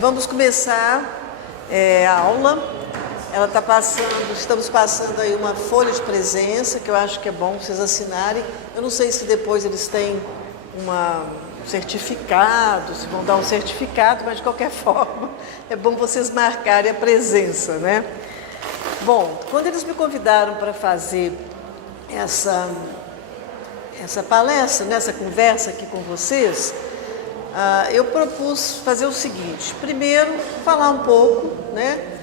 Vamos começar a aula. Estamos passando aí uma folha de presença, que eu acho que é bom vocês assinarem. Eu não sei se depois eles têm um certificado, se vão dar um certificado, mas de qualquer forma é bom vocês marcarem a presença, né? Bom, quando eles me convidaram para fazer essa palestra, nessa conversa aqui com vocês, eu propus fazer o seguinte: primeiro, falar um pouco, né?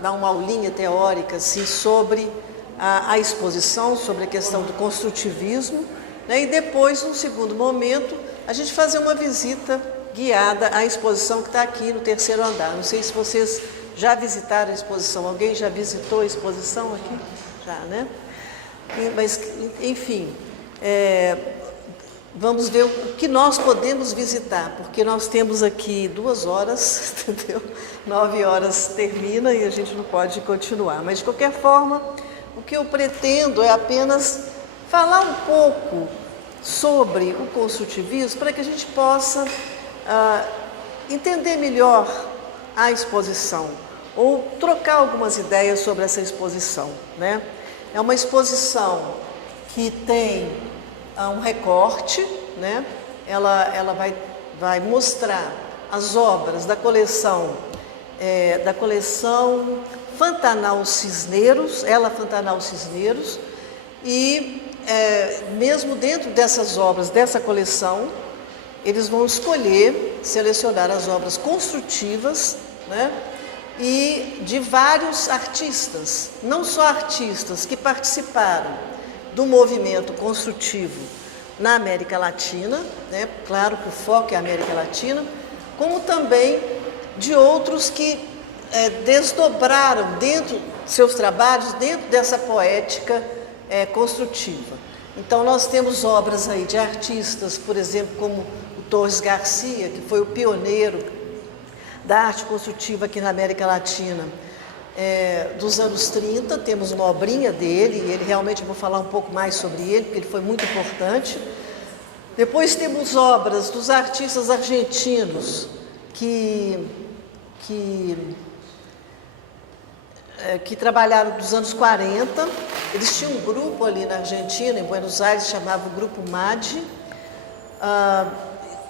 Dar uma aulinha teórica assim, sobre a exposição, sobre a questão do construtivismo, né? E depois, num segundo momento, a gente fazer uma visita guiada à exposição que está aqui no terceiro andar. Não sei se vocês já visitaram a exposição. Alguém já visitou a exposição aqui? Já, né? Mas, enfim, vamos ver o que nós podemos visitar, porque nós temos aqui 2 horas, entendeu? 9 horas termina e a gente não pode continuar. Mas, de qualquer forma, o que eu pretendo é apenas falar um pouco sobre o construtivismo para que a gente possa entender melhor a exposição ou trocar algumas ideias sobre essa exposição, né? É uma exposição que tem um recorte, né? Ela vai mostrar as obras da coleção Fantanal Cisneros, Fantanal Cisneros, e mesmo dentro dessas obras, dessa coleção, eles vão selecionar as obras construtivas, né? E de vários artistas, não só artistas que participaram do movimento construtivo na América Latina, né? Claro que o foco é a América Latina, como também de outros que desdobraram seus trabalhos dentro dessa poética construtiva. Então nós temos obras aí de artistas, por exemplo, como o Torres Garcia, que foi o pioneiro da arte construtiva aqui na América Latina, dos anos 30, temos uma obrinha dele, e ele realmente, eu vou falar um pouco mais sobre ele, porque ele foi muito importante. Depois temos obras dos artistas argentinos que trabalharam dos anos 40, eles tinham um grupo ali na Argentina, em Buenos Aires, chamava o Grupo MAD.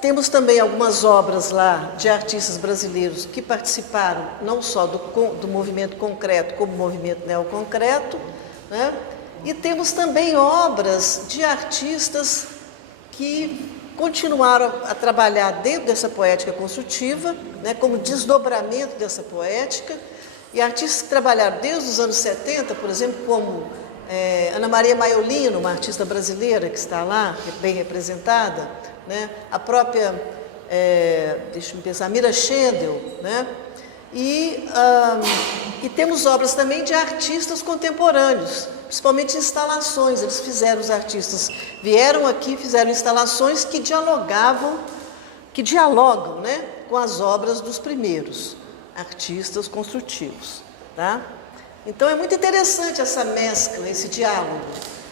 Temos também algumas obras lá de artistas brasileiros que participaram não só do movimento concreto, como movimento neoconcreto, né? E temos também obras de artistas que continuaram a trabalhar dentro dessa poética construtiva, né, como desdobramento dessa poética, e artistas que trabalharam desde os anos 70, por exemplo, como Ana Maria Maiolino, uma artista brasileira que está lá, bem representada, né? A própria, Mira Schendel, né? E temos obras também de artistas contemporâneos, principalmente instalações. Os artistas vieram aqui, fizeram instalações que dialogam, né, com as obras dos primeiros artistas construtivos, tá? Então é muito interessante essa mescla, esse diálogo.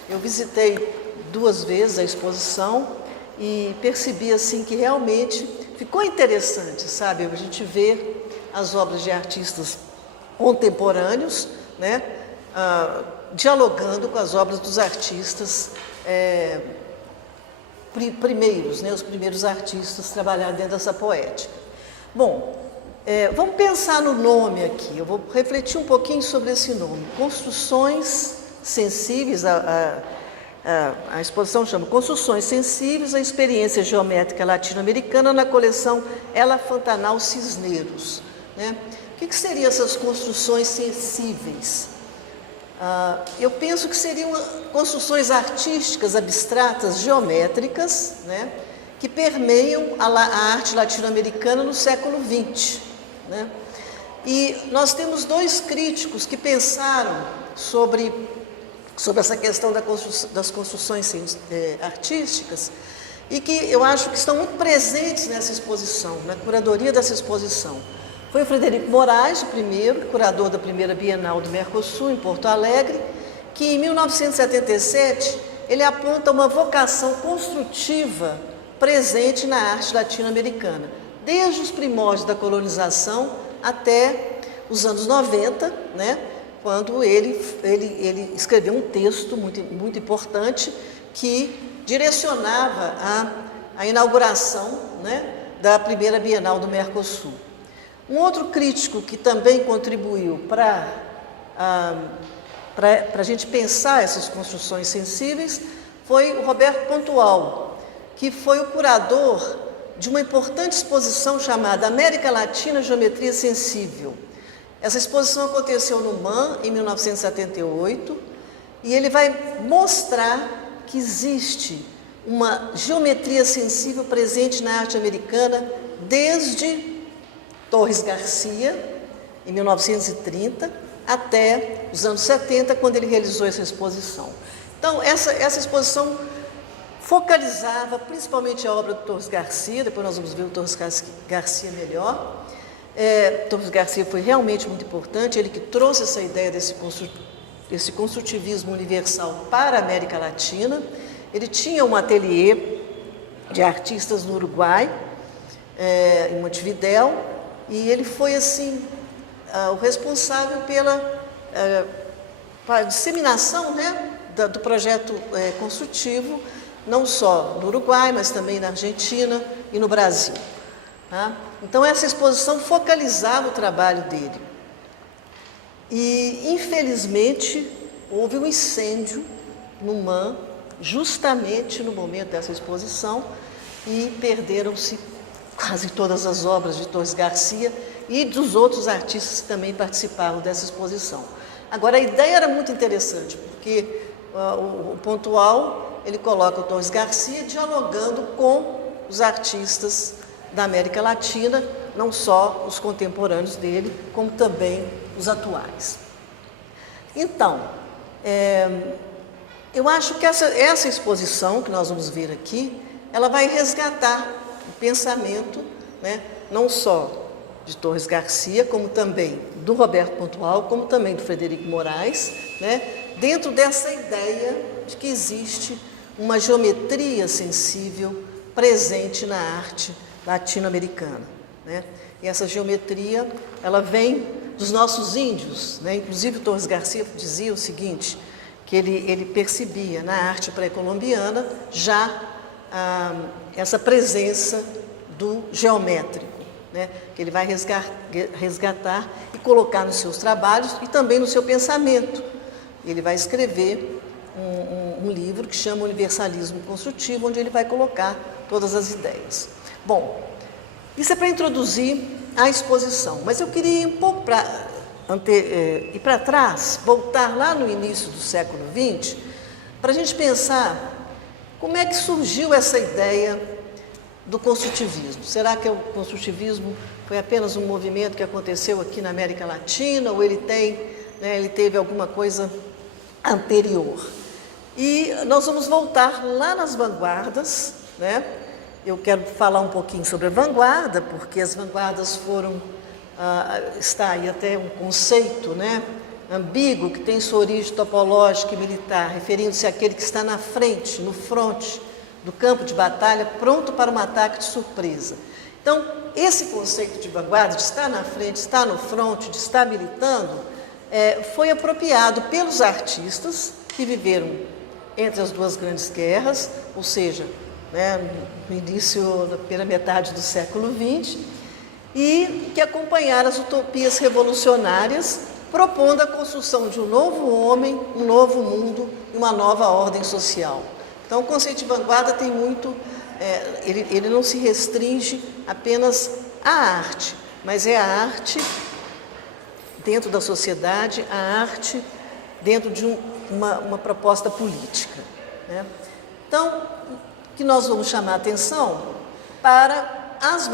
Eu visitei 2 vezes a exposição e percebi assim que realmente ficou interessante, sabe? A gente vê as obras de artistas contemporâneos, né, dialogando com as obras dos artistas primeiros, né, os primeiros artistas trabalharam dentro dessa poética. Bom, vamos pensar no nome aqui. Eu vou refletir um pouquinho sobre esse nome. Construções Sensíveis, a exposição chama Construções Sensíveis à Experiência Geométrica Latino-Americana na coleção Fantanal Cisneros, né? O que seriam essas construções sensíveis? Eu penso que seriam construções artísticas, abstratas, geométricas, né, que permeiam a arte latino-americana no século XX, né? E nós temos 2 críticos que pensaram sobre essa questão das construções artísticas e que eu acho que estão muito presentes nessa exposição, na curadoria dessa exposição. Foi o Frederico Moraes, o primeiro, curador da primeira Bienal do Mercosul, em Porto Alegre, que em 1977 ele aponta uma vocação construtiva presente na arte latino-americana. desde os primórdios da colonização até os anos 90, né, quando ele escreveu um texto muito importante que direcionava a inauguração, né, da primeira Bienal do Mercosul. Um outro crítico que também contribuiu para a gente pensar essas construções sensíveis foi o Roberto Pontual, que foi o curador de uma importante exposição chamada América Latina Geometria Sensível. Essa exposição aconteceu no MAM em 1978 e ele vai mostrar que existe uma geometria sensível presente na arte americana desde Torres Garcia, em 1930, até os anos 70, quando ele realizou essa exposição. Então, essa exposição focalizava principalmente a obra do Torres Garcia, depois nós vamos ver o Torres Garcia melhor. Torres Garcia foi realmente muito importante, ele que trouxe essa ideia desse construtivismo universal para a América Latina. Ele tinha um ateliê de artistas no Uruguai, em Montevidéu, e ele foi, assim, o responsável pela disseminação, né, do projeto construtivo, não só no Uruguai, mas também na Argentina e no Brasil. Tá? Então, essa exposição focalizava o trabalho dele. E, infelizmente, houve um incêndio no MAM, justamente no momento dessa exposição, e perderam-se quase todas as obras de Torres Garcia e dos outros artistas que também participavam dessa exposição. Agora, a ideia era muito interessante, porque o Pontual, ele coloca o Torres Garcia dialogando com os artistas da América Latina, não só os contemporâneos dele, como também os atuais. Então, eu acho que essa exposição que nós vamos ver aqui, ela vai resgatar o pensamento, né, não só de Torres Garcia, como também do Roberto Pontual, como também do Frederico Moraes, né, dentro dessa ideia de que existe uma geometria sensível presente na arte latino-americana, né? E essa geometria, ela vem dos nossos índios, né? Inclusive Torres Garcia dizia o seguinte, que ele percebia na arte pré-colombiana já essa presença do geométrico, né? Que ele vai resgatar e colocar nos seus trabalhos e também no seu pensamento. Ele vai escrever um livro que chama Universalismo Construtivo, onde ele vai colocar todas as ideias. Bom, isso é para introduzir a exposição, mas eu queria ir um pouco ir para trás, voltar lá no início do século XX, para a gente pensar como é que surgiu essa ideia do construtivismo. Será que o construtivismo foi apenas um movimento que aconteceu aqui na América Latina, ou ele teve alguma coisa anterior? E nós vamos voltar lá nas vanguardas, né? Eu quero falar um pouquinho sobre a vanguarda, porque as vanguardas está aí até um conceito, né, ambíguo, que tem sua origem topológica e militar, referindo-se àquele que está na frente, no fronte do campo de batalha, pronto para um ataque de surpresa. Então, esse conceito de vanguarda, de estar na frente, estar no fronte, de estar militando, foi apropriado pelos artistas que viveram entre as duas grandes guerras, ou seja, né, no início, na primeira metade do século XX, e que acompanharam as utopias revolucionárias, propondo a construção de um novo homem, um novo mundo e uma nova ordem social. Então, o conceito de vanguarda tem muito, ele não se restringe apenas à arte, mas é a arte dentro da sociedade, a arte dentro de uma proposta política, né? Então, que nós vamos chamar a atenção para as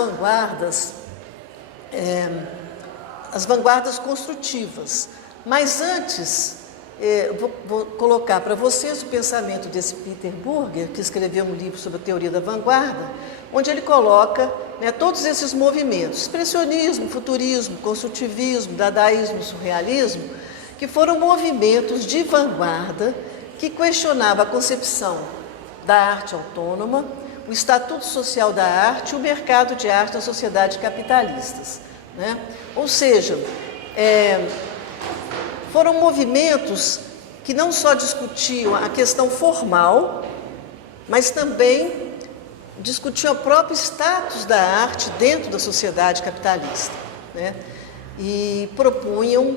vanguardas construtivas. Mas antes, vou colocar para vocês o pensamento desse Peter Burger, que escreveu um livro sobre a teoria da vanguarda, onde ele coloca, né, todos esses movimentos, expressionismo, futurismo, construtivismo, dadaísmo, surrealismo, que foram movimentos de vanguarda que questionavam a concepção da arte autônoma, o Estatuto Social da Arte e o mercado de arte na sociedade capitalistas, né? Ou seja, foram movimentos que não só discutiam a questão formal, mas também discutiam o próprio status da arte dentro da sociedade capitalista, né? E propunham,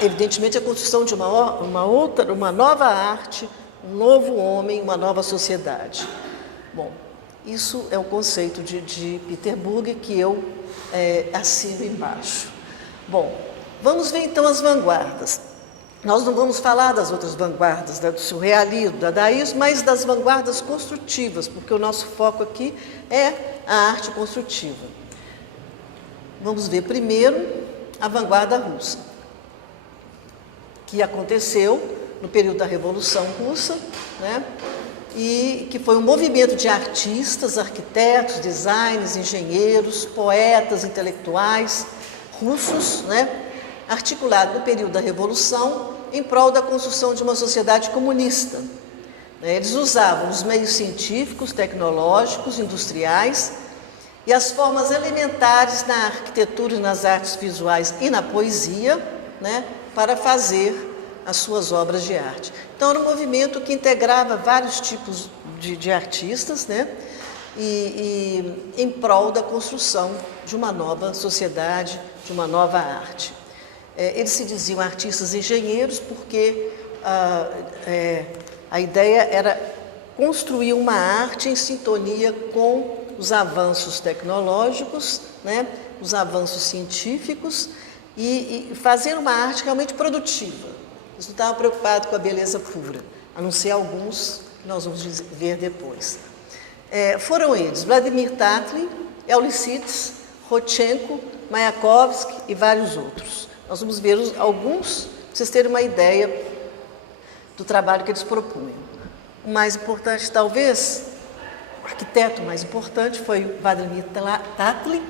evidentemente, a construção de uma nova arte, um novo homem, uma nova sociedade. Bom, isso é o conceito de Peter Burger que eu assino embaixo. Bom, vamos ver então as vanguardas. Nós não vamos falar das outras vanguardas, do surrealismo, do dadaísmo, mas das vanguardas construtivas, porque o nosso foco aqui é a arte construtiva. Vamos ver primeiro a vanguarda russa, que aconteceu no período da Revolução Russa, né? E que foi um movimento de artistas, arquitetos, designers, engenheiros, poetas, intelectuais russos, né? Articulado no período da Revolução em prol da construção de uma sociedade comunista. Eles usavam os meios científicos, tecnológicos, industriais e as formas elementares na arquitetura e nas artes visuais e na poesia, né, para fazer as suas obras de arte. Então, era um movimento que integrava vários tipos de artistas, né, e em prol da construção de uma nova sociedade, de uma nova arte. Eles se diziam artistas engenheiros porque a ideia era construir uma arte em sintonia com os avanços tecnológicos, né, os avanços científicos e fazer uma arte realmente produtiva. Eles não estavam preocupados com a beleza pura, a não ser alguns que nós vamos ver depois. Foram eles Vladimir Tatlin, Elysites, Rodchenko, Mayakovsky e vários outros. Nós vamos ver alguns, para vocês terem uma ideia do trabalho que eles propunham. O mais importante, talvez, o arquiteto mais importante foi Vladimir Tatlin,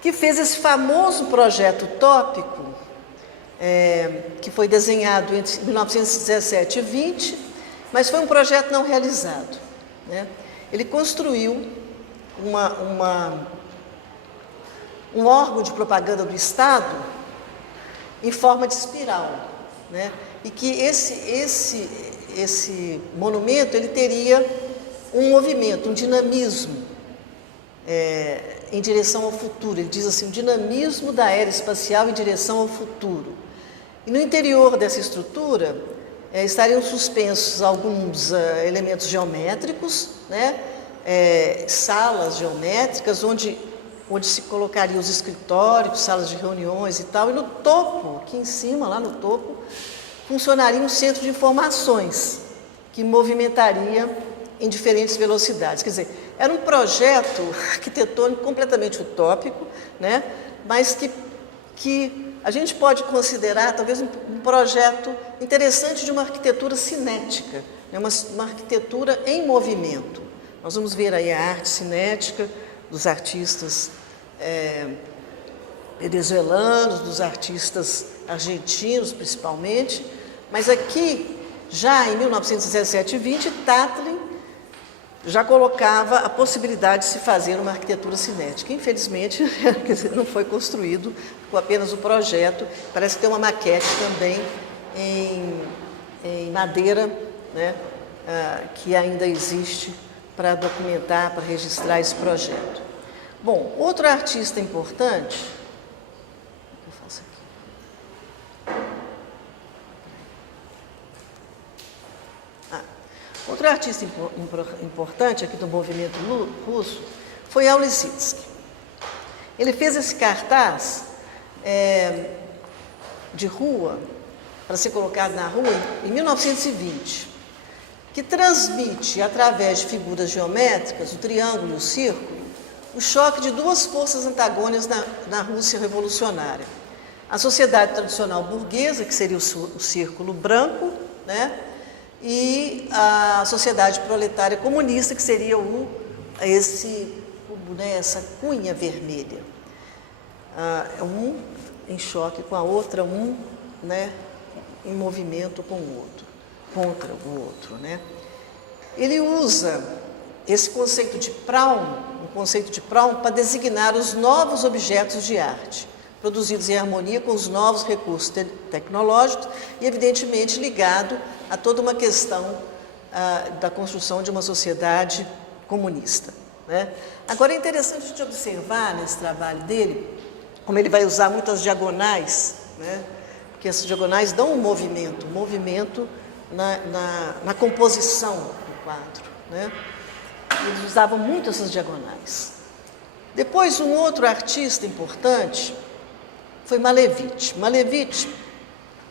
que fez esse famoso projeto utópico, que foi desenhado entre 1917 e 20, mas foi um projeto não realizado, né? Ele construiu um órgão de propaganda do Estado em forma de espiral, né? E que esse monumento ele teria um movimento, um dinamismo em direção ao futuro. Ele diz assim, o dinamismo da era espacial em direção ao futuro. E no interior dessa estrutura estariam suspensos alguns elementos geométricos, né? Salas geométricas onde se colocariam os escritórios, salas de reuniões e tal, e no topo, aqui em cima, lá no topo, funcionaria um centro de informações que movimentaria em diferentes velocidades. Quer dizer, era um projeto arquitetônico completamente utópico, né? Mas que a gente pode considerar talvez um projeto interessante de uma arquitetura cinética, né? Uma arquitetura em movimento. Nós vamos ver aí a arte cinética dos artistas venezuelanos, dos artistas argentinos principalmente, mas aqui, já em 1917 e 20, Tatlin já colocava a possibilidade de se fazer uma arquitetura cinética. Infelizmente, não foi construído com apenas o projeto, parece que tem uma maquete também em madeira, né, que ainda existe para documentar, para registrar esse projeto. Bom, outro artista importante, eu faço aqui. Outro artista importante aqui do movimento russo foi Elysites. Ele fez esse cartaz de rua, para ser colocado na rua, em 1920, que transmite, através de figuras geométricas, o triângulo e o círculo, o choque de duas forças antagônicas na Rússia revolucionária. A sociedade tradicional burguesa, que seria o círculo branco, né? E a sociedade proletária comunista, que seria essa cunha vermelha. Um em choque com a outra, né, em movimento com o outro, contra o outro, né? Ele usa esse conceito de Praum para designar os novos objetos de arte, produzidos em harmonia com os novos recursos tecnológicos e, evidentemente, ligado a toda uma questão da construção de uma sociedade comunista, né? Agora, é interessante a gente observar nesse trabalho dele, como ele vai usar muitas diagonais, né? Porque essas diagonais dão um movimento na composição do quadro, né? Eles usavam muito essas diagonais. Depois, um outro artista importante foi Malevich. Malevich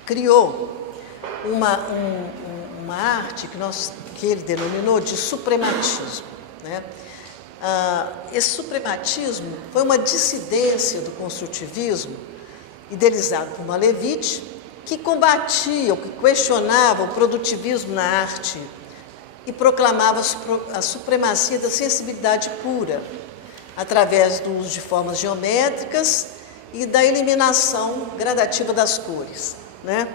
criou uma arte que ele denominou de suprematismo, né? Esse suprematismo foi uma dissidência do construtivismo, idealizado por Malevich, que combatia, que questionava o produtivismo na arte e proclamava a supremacia da sensibilidade pura, através do uso de formas geométricas e da eliminação gradativa das cores, né?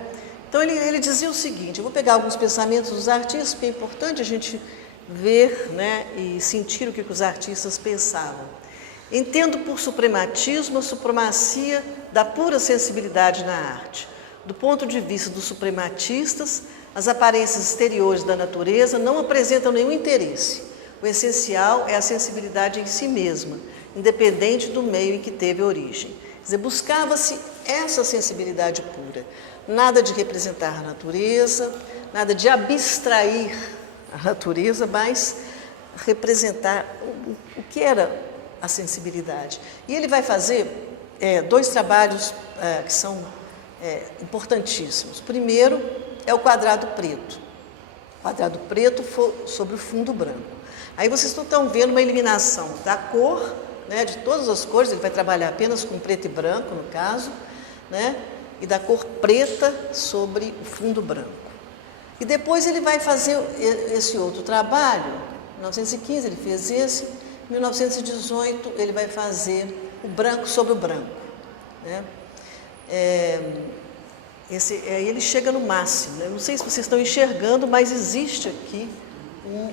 Então ele dizia o seguinte, eu vou pegar alguns pensamentos dos artistas, porque é importante a gente ver, né, e sentir o que os artistas pensavam. Entendo por suprematismo a supremacia da pura sensibilidade na arte. Do ponto de vista dos suprematistas, as aparências exteriores da natureza não apresentam nenhum interesse. O essencial é a sensibilidade em si mesma, independente do meio em que teve origem. Quer dizer, buscava-se essa sensibilidade pura. Nada de representar a natureza, nada de abstrair a natureza, mas representar o que era a sensibilidade. E ele vai fazer dois trabalhos que são importantíssimos. Primeiro é o quadrado preto. O quadrado preto sobre o fundo branco. Aí vocês estão vendo uma eliminação da cor, né, de todas as cores, ele vai trabalhar apenas com preto e branco, no caso, né, e da cor preta sobre o fundo branco. E depois ele vai fazer esse outro trabalho, em 1915 ele fez esse, em 1918 ele vai fazer o branco sobre o branco, né? Ele chega no máximo, né? Não sei se vocês estão enxergando, mas existe aqui um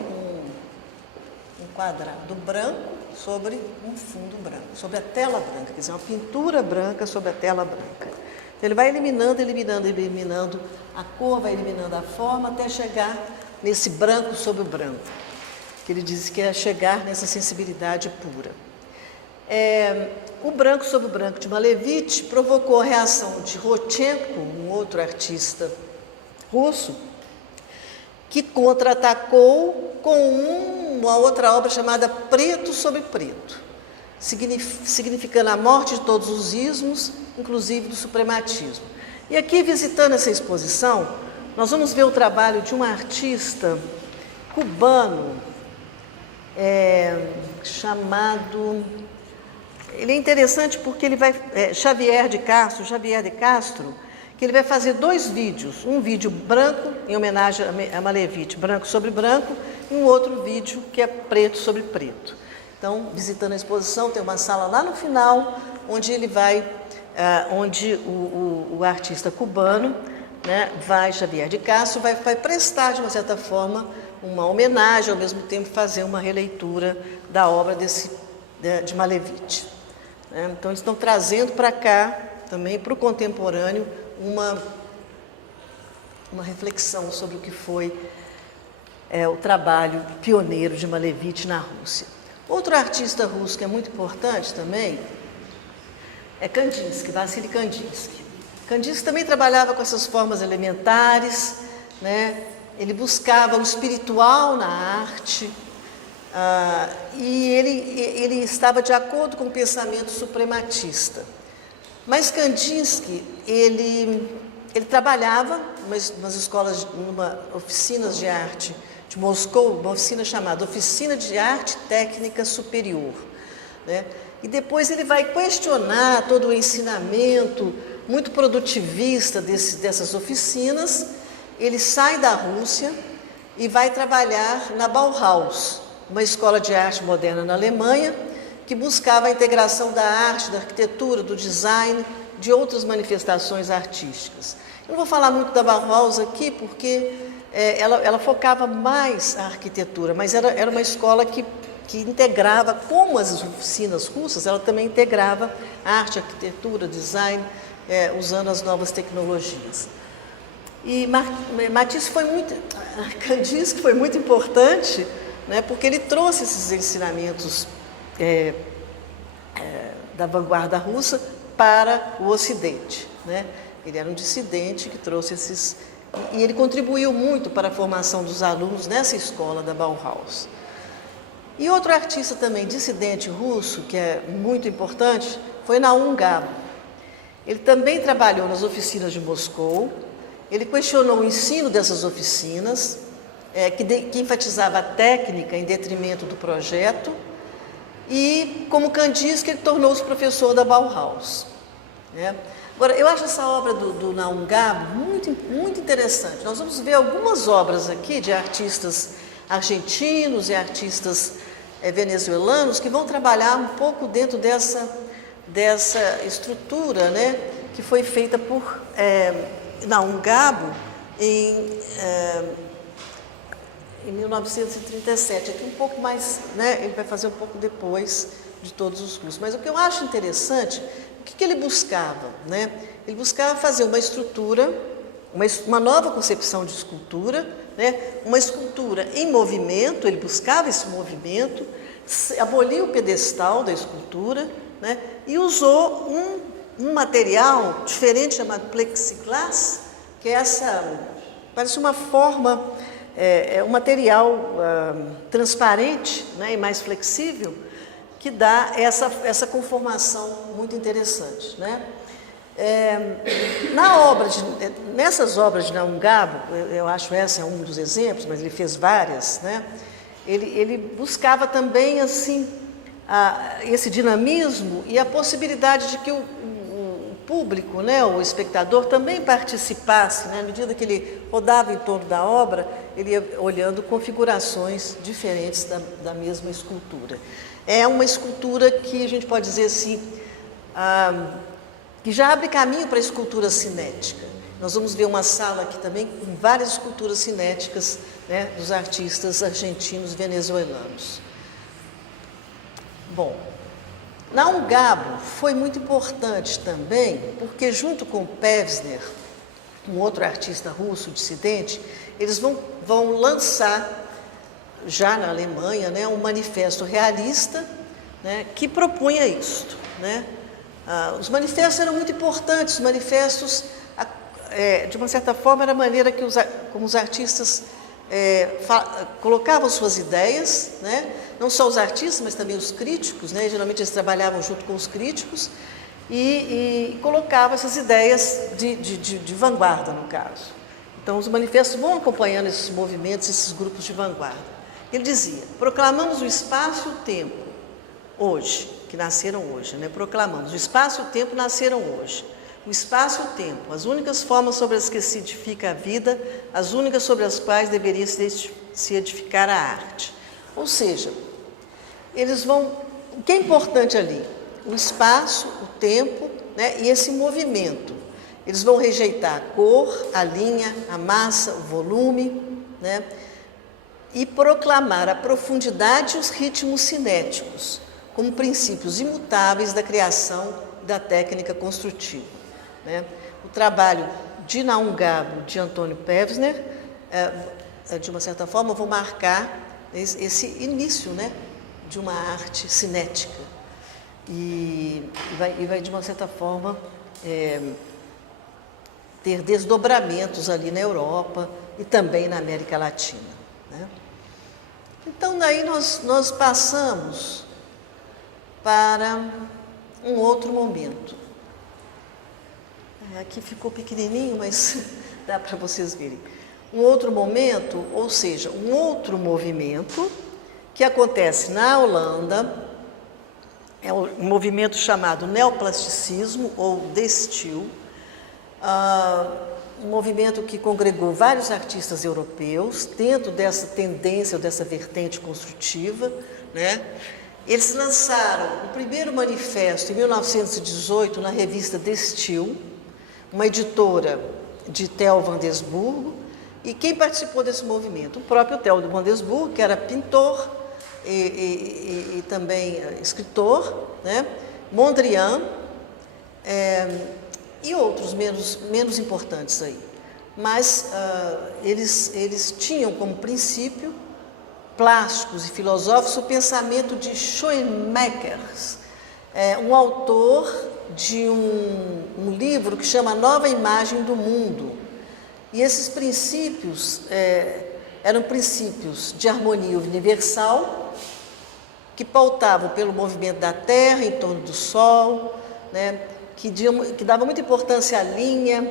quadrado branco sobre um fundo branco, sobre a tela branca, quer dizer, uma pintura branca sobre a tela branca. Então, ele vai eliminando a cor, vai eliminando a forma, até chegar nesse branco sobre o branco, que ele diz que é chegar nessa sensibilidade pura. O branco sobre o branco de Malevich provocou a reação de Rodchenko, um outro artista russo, que contra-atacou com uma outra obra chamada Preto sobre Preto, significando a morte de todos os ismos, inclusive do suprematismo. E aqui, visitando essa exposição, nós vamos ver o trabalho de um artista cubano chamado... Ele é interessante porque ele vai... Xavier de Castro, que ele vai fazer dois vídeos. Um vídeo branco, em homenagem a Malevich, branco sobre branco, e um outro vídeo que é preto sobre preto. Então, visitando a exposição, tem uma sala lá no final, onde ele vai... onde o artista cubano, né, Xavier de Castro, vai prestar, de uma certa forma, uma homenagem, ao mesmo tempo fazer uma releitura da obra de Malevich. Então, eles estão trazendo para cá, também para o contemporâneo, uma reflexão sobre o que foi o trabalho pioneiro de Malevich na Rússia. Outro artista russo que é muito importante também é Kandinsky, Vassily Kandinsky. Kandinsky também trabalhava com essas formas elementares, né? Ele buscava o espiritual na arte, e ele estava de acordo com o pensamento suprematista. Mas Kandinsky, ele trabalhava nas escolas, oficinas de arte de Moscou, uma oficina chamada Oficina de Arte Técnica Superior, né? E depois ele vai questionar todo o ensinamento muito produtivista dessas oficinas. Ele sai da Rússia e vai trabalhar na Bauhaus, uma escola de arte moderna na Alemanha, que buscava a integração da arte, da arquitetura, do design de outras manifestações artísticas. Eu não vou falar muito da Bauhaus aqui, porque ela focava mais a arquitetura, mas era uma escola que integrava, como as oficinas russas, ela também integrava arte, arquitetura, design, usando as novas tecnologias. E Kandinsky foi muito importante, né, porque ele trouxe esses ensinamentos da vanguarda russa para o Ocidente, né? Ele era um dissidente que trouxe esses... E ele contribuiu muito para a formação dos alunos nessa escola da Bauhaus. E outro artista também dissidente russo, que é muito importante, foi Naum Gabo. Ele também trabalhou nas oficinas de Moscou. Ele questionou o ensino dessas oficinas, que enfatizava a técnica em detrimento do projeto, e, como Kandinsky, ele tornou-se professor da Bauhaus, né? Agora, eu acho essa obra do Naum Gabo muito, muito interessante. Nós vamos ver algumas obras aqui de artistas argentinos e artistas venezuelanos que vão trabalhar um pouco dentro dessa estrutura, né, que foi feita por Naum Gabo em 1937, aqui um pouco mais, né, ele vai fazer um pouco depois de todos os cursos. Mas o que eu acho interessante, o que ele buscava, né? Ele buscava fazer uma estrutura, uma nova concepção de escultura, né? Uma escultura em movimento, ele buscava esse movimento, aboliu o pedestal da escultura, né? E usou um material diferente chamado plexiglass, que é parece uma forma, um material transparente, né, e mais flexível, que dá essa conformação muito interessante, né? Nessas obras de Naum Gabo, eu acho essa é um dos exemplos, mas ele fez várias, né? Ele buscava também assim esse dinamismo e a possibilidade de que o público, né, o espectador, também participasse, né? À medida que ele rodava em torno da obra, ele ia olhando configurações diferentes da mesma escultura. É uma escultura que a gente pode dizer assim, que já abre caminho para a escultura cinética. Nós vamos ver uma sala aqui também com várias esculturas cinéticas, né, dos artistas argentinos, venezuelanos. Bom, Naum Gabo foi muito importante também, porque junto com Pevsner, um outro artista russo dissidente, eles vão lançar, já na Alemanha, né, um manifesto realista, né, que propunha isto, né? Os manifestos eram muito importantes, os manifestos, de uma certa forma, era a maneira como os artistas colocavam suas ideias, né? Não só os artistas, mas também os críticos, né? Geralmente eles trabalhavam junto com os críticos e colocavam essas ideias de vanguarda, no caso. Então, os manifestos vão acompanhando esses movimentos, esses grupos de vanguarda. Ele dizia: proclamamos o espaço e o tempo hoje, que nasceram hoje, né? Proclamamos, o espaço e o tempo nasceram hoje. O espaço e o tempo, as únicas formas sobre as que se edifica a vida, as únicas sobre as quais deveria se edificar a arte. Ou seja, o que é importante ali? O espaço, o tempo, né? E esse movimento. Eles vão rejeitar a cor, a linha, a massa, o volume, né? E proclamar a profundidade e os ritmos cinéticos como princípios imutáveis da criação da técnica construtiva, né? O trabalho de Naum Gabo, de Antônio Pevsner, de uma certa forma, vão marcar esse início, né, de uma arte cinética e vai de uma certa forma, ter desdobramentos ali na Europa e também na América Latina, né? Então, daí nós passamos para um outro momento. Aqui ficou pequenininho, mas dá para vocês verem. Um outro momento, ou seja, um outro movimento que acontece na Holanda, é um movimento chamado neoplasticismo ou de Stijl, um movimento que congregou vários artistas europeus dentro dessa tendência ou dessa vertente construtiva, né? Eles lançaram o primeiro manifesto em 1918 na revista Destil, uma editora de Theo van Doesburg. E quem participou desse movimento? O próprio Theo van Doesburg, que era pintor e também escritor, né? Mondrian, e outros menos importantes aí. Mas eles tinham como princípio plásticos e filosóficos o pensamento de Schoenmaker, um autor de um livro que chama Nova Imagem do Mundo. E esses princípios eram princípios de harmonia universal, que pautavam pelo movimento da Terra em torno do Sol, né, que dava muita importância à linha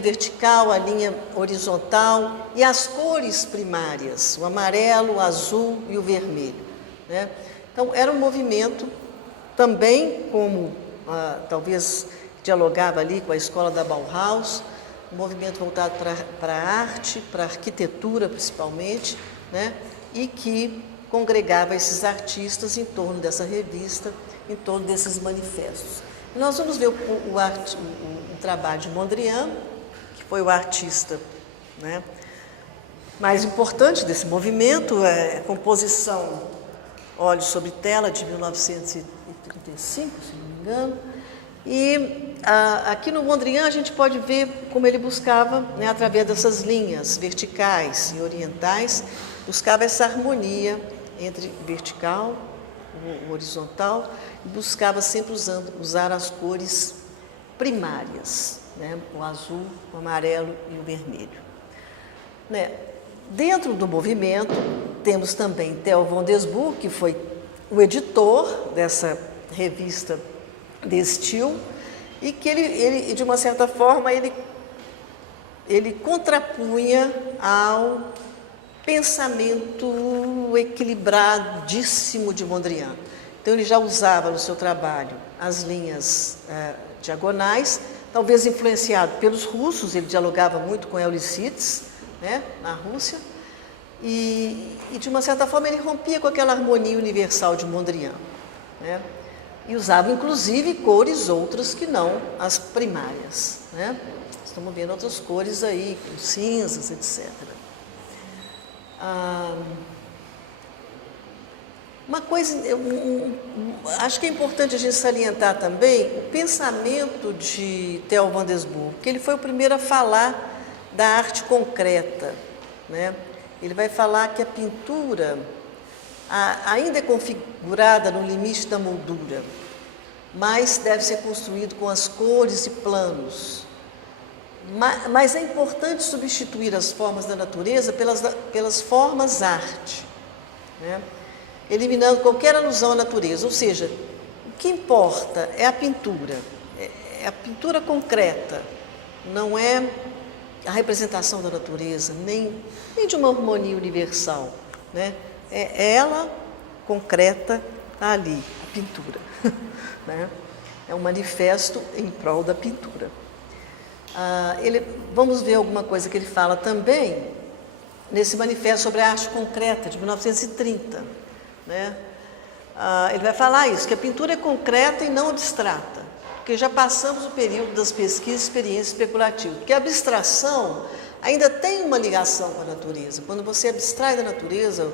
vertical, a linha horizontal e as cores primárias, o amarelo, o azul e o vermelho, né? Então, era um movimento também, como talvez dialogava ali com a escola da Bauhaus, um movimento voltado para a arte, para a arquitetura principalmente, né? E que congregava esses artistas em torno dessa revista, em torno desses manifestos. Nós vamos ver o trabalho de Mondrian, que foi o artista, né, mais importante desse movimento, a composição Óleo sobre Tela, de 1935, se não me engano. E aqui no Mondrian a gente pode ver como ele buscava, né, através dessas linhas verticais e orientais, buscava essa harmonia entre vertical, o horizontal, e buscava sempre usar as cores primárias, né? O azul, o amarelo e o vermelho. Né? Dentro do movimento, temos também Theo van Doesburg, que foi o editor dessa revista Destil, e que ele de uma certa forma, ele contrapunha ao pensamento equilibradíssimo de Mondrian. Então, ele já usava no seu trabalho as linhas diagonais, talvez influenciado pelos russos, ele dialogava muito com Euclides, né, na Rússia, e de uma certa forma ele rompia com aquela harmonia universal de Mondrian, né, e usava inclusive cores outras que não as primárias, né. Estamos vendo outras cores aí, com cinzas, etc. Uma coisa, acho que é importante a gente salientar também o pensamento de Theo van Doesburg, que ele foi o primeiro a falar da arte concreta, né? Ele vai falar que a pintura ainda é configurada no limite da moldura, mas deve ser construído com as cores e planos. Mas é importante substituir as formas da natureza pelas formas arte, né? Eliminando qualquer alusão à natureza. Ou seja, o que importa é a pintura concreta, não é a representação da natureza, nem de uma harmonia universal, né? É ela concreta ali, a pintura, né? É um manifesto em prol da pintura. Vamos ver alguma coisa que ele fala também nesse manifesto sobre a arte concreta, de 1930. Né? Ele vai falar isso, que a pintura é concreta e não abstrata, porque já passamos o período das pesquisas, experiências especulativas, porque a abstração ainda tem uma ligação com a natureza. Quando você abstrai da natureza,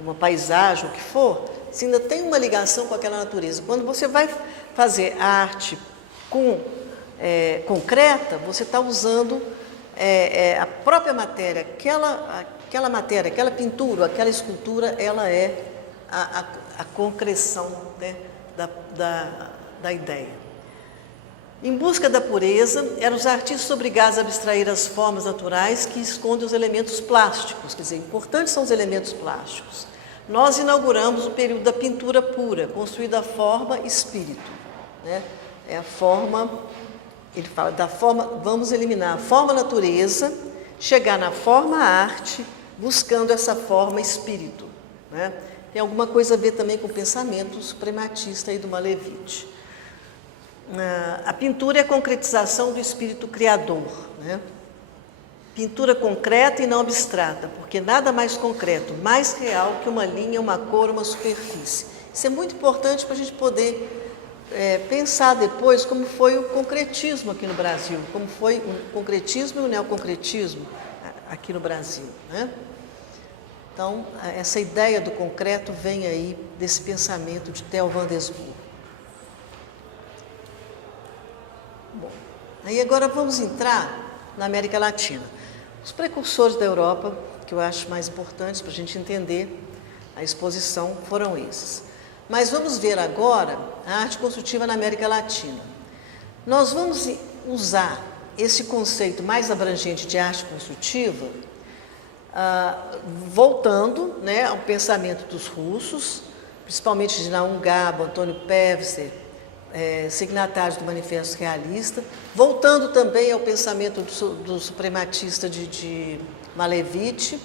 uma paisagem, o que for, você ainda tem uma ligação com aquela natureza. Quando você vai fazer a arte concreta, você está usando a própria matéria, aquela matéria, aquela pintura, aquela escultura, ela é a concreção, né, da ideia. Em busca da pureza, eram os artistas obrigados a abstrair as formas naturais que escondem os elementos plásticos, quer dizer, importantes são os elementos plásticos. Nós inauguramos o período da pintura pura, construída a forma espírito, né? É a forma, ele fala da forma, vamos eliminar a forma natureza, chegar na forma arte, buscando essa forma espírito, né? Tem alguma coisa a ver também com o pensamento suprematista aí do Malevich. A pintura é a concretização do espírito criador, né? Pintura concreta e não abstrata, porque nada mais concreto, mais real que uma linha, uma cor, uma superfície. Isso é muito importante para a gente poder pensar depois como foi o concretismo aqui no Brasil, como foi o concretismo e o neoconcretismo aqui no Brasil, né? Então, essa ideia do concreto vem aí desse pensamento de Theo van Doesburg. Bom, aí agora vamos entrar na América Latina. Os precursores da Europa, que eu acho mais importantes para a gente entender a exposição, foram esses. Mas vamos ver agora a arte construtiva na América Latina. Nós vamos usar esse conceito mais abrangente de arte construtiva, voltando, né, ao pensamento dos russos, principalmente de Naum Gabo, Antônio Pevsner, signatários do Manifesto Realista, voltando também ao pensamento do suprematista de Malevich,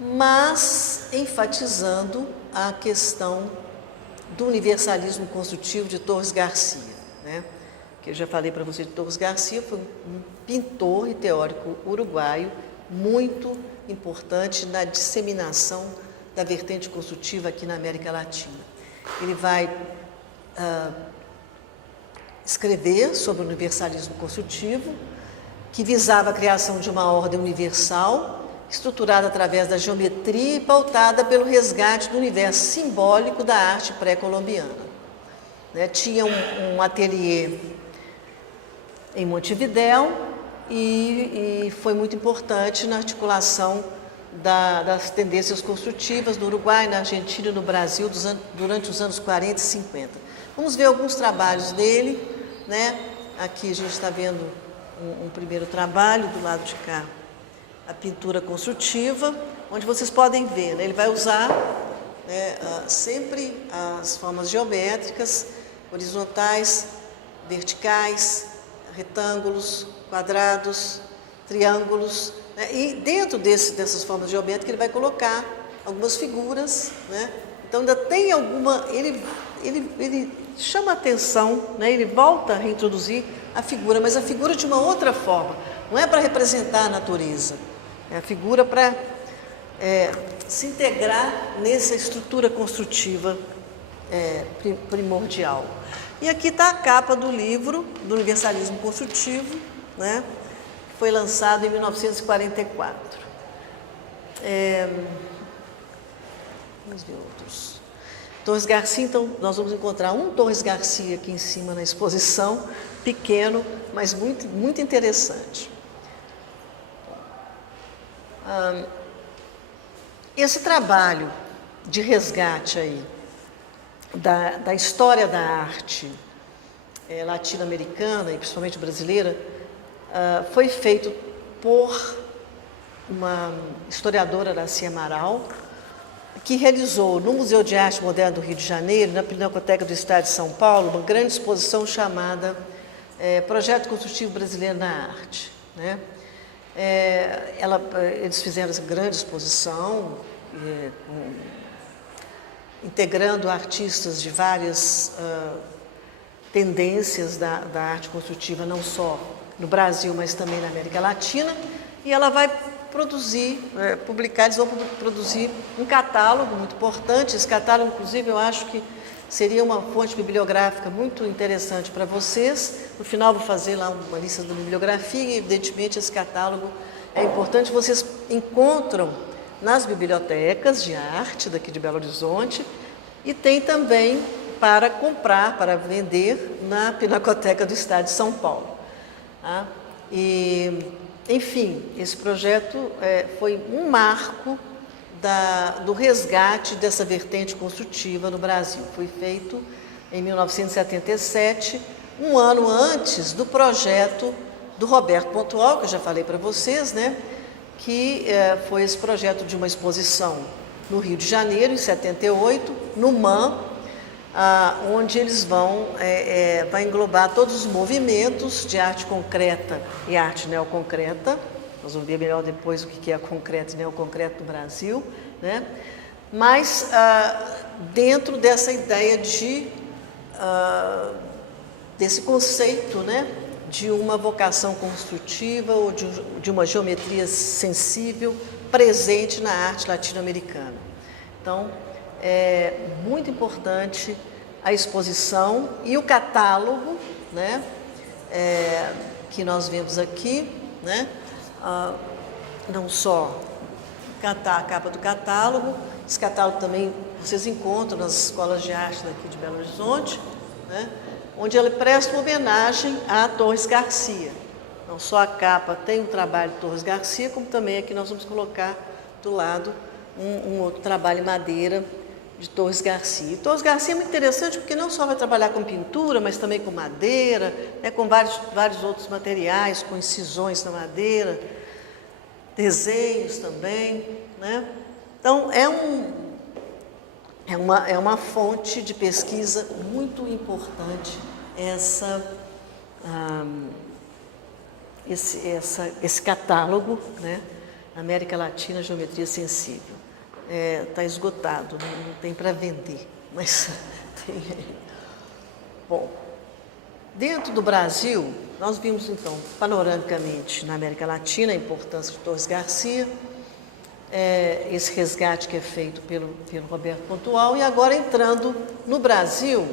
mas enfatizando a questão do universalismo construtivo de Torres Garcia, né? Que eu já falei para você de Torres Garcia, foi um pintor e teórico uruguaio muito importante na disseminação da vertente construtiva aqui na América Latina. Ele vai escrever sobre o universalismo construtivo, que visava a criação de uma ordem universal, estruturada através da geometria e pautada pelo resgate do universo simbólico da arte pré-colombiana. Né? Tinha um ateliê em Montevidéu e foi muito importante na articulação das tendências construtivas no Uruguai, na Argentina e no Brasil durante os anos 40 e 50. Vamos ver alguns trabalhos dele, né? Aqui a gente está vendo um primeiro trabalho do lado de cá, a pintura construtiva, onde vocês podem ver, né? Ele vai usar, né, sempre as formas geométricas, horizontais, verticais, retângulos, quadrados, triângulos, né? E dentro dessas formas geométricas ele vai colocar algumas figuras, né? Então ainda tem alguma, ele chama a atenção, né? Ele volta a reintroduzir a figura, mas a figura de uma outra forma, não é para representar a natureza, é a figura para se integrar nessa estrutura construtiva primordial. E aqui está a capa do livro do Universalismo Construtivo, né? Foi lançado em 1944. Vamos ver outros. Torres Garcia, então, nós vamos encontrar um Torres Garcia aqui em cima na exposição, pequeno, mas muito, muito interessante. Esse trabalho de resgate aí da história da arte latino-americana e principalmente brasileira foi feito por uma historiadora, Araci Amaral, que realizou no Museu de Arte Moderna do Rio de Janeiro, na Pinacoteca do Estado de São Paulo, uma grande exposição chamada Projeto Construtivo Brasileiro na Arte, né? Eles fizeram essa grande exposição, integrando artistas de várias tendências da arte construtiva, não só no Brasil, mas também na América Latina, e ela vai publicar, eles vão produzir um catálogo muito importante. Esse catálogo, inclusive, eu acho que seria uma fonte bibliográfica muito interessante para vocês. No final, vou fazer lá uma lista da bibliografia e, evidentemente, esse catálogo é importante. Vocês encontram nas bibliotecas de arte daqui de Belo Horizonte e tem também para comprar, para vender na Pinacoteca do Estado de São Paulo. Tá? Enfim, esse projeto foi um marco do resgate dessa vertente construtiva no Brasil. Foi feito em 1977, um ano antes do projeto do Roberto Pontual, que eu já falei para vocês, né? Que foi esse projeto de uma exposição no Rio de Janeiro, em 78, no MAM, onde eles vai englobar todos os movimentos de arte concreta e arte neoconcreta. Nós vamos ver melhor depois o que é concreto e neoconcreto no Brasil, né? Mas dentro dessa ideia desse conceito, né, de uma vocação construtiva ou de uma geometria sensível presente na arte latino-americana. Então, é muito importante a exposição e o catálogo, né, que nós vemos aqui, né, não só a capa do catálogo, esse catálogo também vocês encontram nas escolas de arte daqui de Belo Horizonte, né, onde ele presta uma homenagem a Torres Garcia. Não só a capa tem um trabalho de Torres Garcia, como também aqui nós vamos colocar do lado um outro trabalho em madeira de Torres Garcia. E Torres Garcia é muito interessante porque não só vai trabalhar com pintura, mas também com madeira, né, com vários outros materiais, com incisões na madeira, desenhos também, né? Então, é uma fonte de pesquisa muito importante esse catálogo, né? América Latina, Geometria Sensível. Está esgotado, né? Não tem para vender, mas tem aí. Bom, dentro do Brasil, nós vimos então, panoramicamente, na América Latina, a importância de Torres Garcia, esse resgate que é feito pelo Roberto Pontual, e agora entrando no Brasil,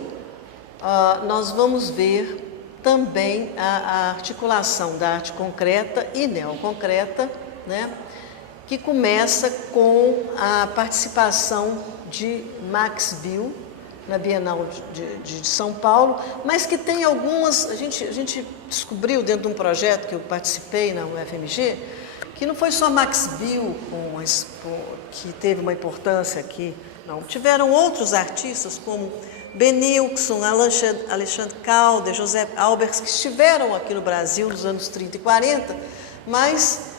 nós vamos ver também a articulação da arte concreta e neoconcreta, né, que começa com a participação de Max Bill na Bienal de São Paulo, mas que tem algumas, a gente descobriu dentro de um projeto que eu participei na UFMG, que não foi só Max Bill que teve uma importância aqui, não. Tiveram outros artistas como Benilson, Alexandre Calder, José Albers, que estiveram aqui no Brasil nos anos 30 e 40, mas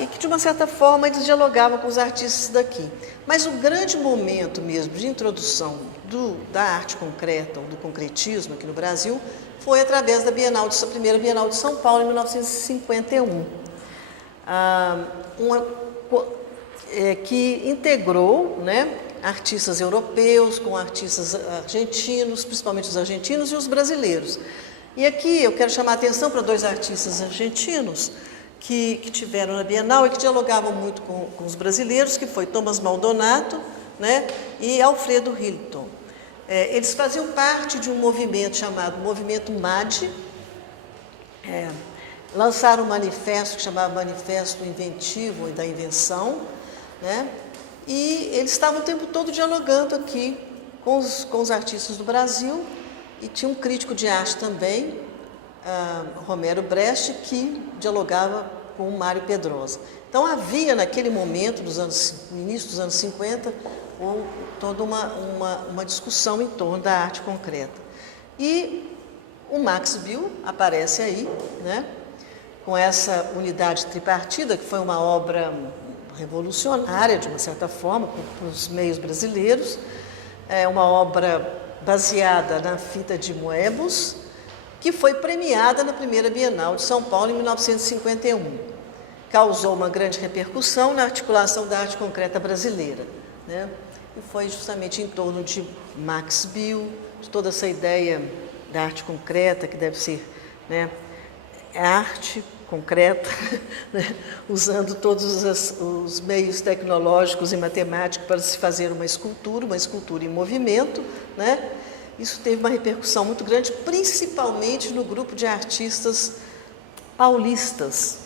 e que de uma certa forma eles dialogavam com os artistas daqui. Mas o grande momento mesmo de introdução da arte concreta, ou do concretismo aqui no Brasil, foi através da primeira Bienal de São Paulo, em 1951, que integrou, né, artistas europeus com artistas argentinos, principalmente os argentinos e os brasileiros. E aqui eu quero chamar a atenção para dois artistas argentinos que tiveram na Bienal e que dialogavam muito com os brasileiros, que foi Thomas Maldonado, né, e Alfredo Hilton. Eles faziam parte de um movimento chamado Movimento MAD, lançaram um manifesto que chamava Manifesto Inventivo e da Invenção, né, e eles estavam o tempo todo dialogando aqui com os artistas do Brasil, e tinha um crítico de arte também, Romero Brecht, que dialogava com o Mário Pedrosa. Então havia naquele momento, no início dos anos 50, toda uma discussão em torno da arte concreta. E o Max Bill aparece aí, né, com essa unidade tripartida, que foi uma obra revolucionária, de uma certa forma, para os meios brasileiros. É uma obra baseada na fita de Moebius, que foi premiada na primeira Bienal de São Paulo, em 1951. Causou uma grande repercussão na articulação da arte concreta brasileira, né? E foi justamente em torno de Max Bill, de toda essa ideia da arte concreta, que deve ser, né, arte concreta, né, usando todos os meios tecnológicos e matemáticos para se fazer uma escultura em movimento, né? Isso teve uma repercussão muito grande, principalmente no grupo de artistas paulistas,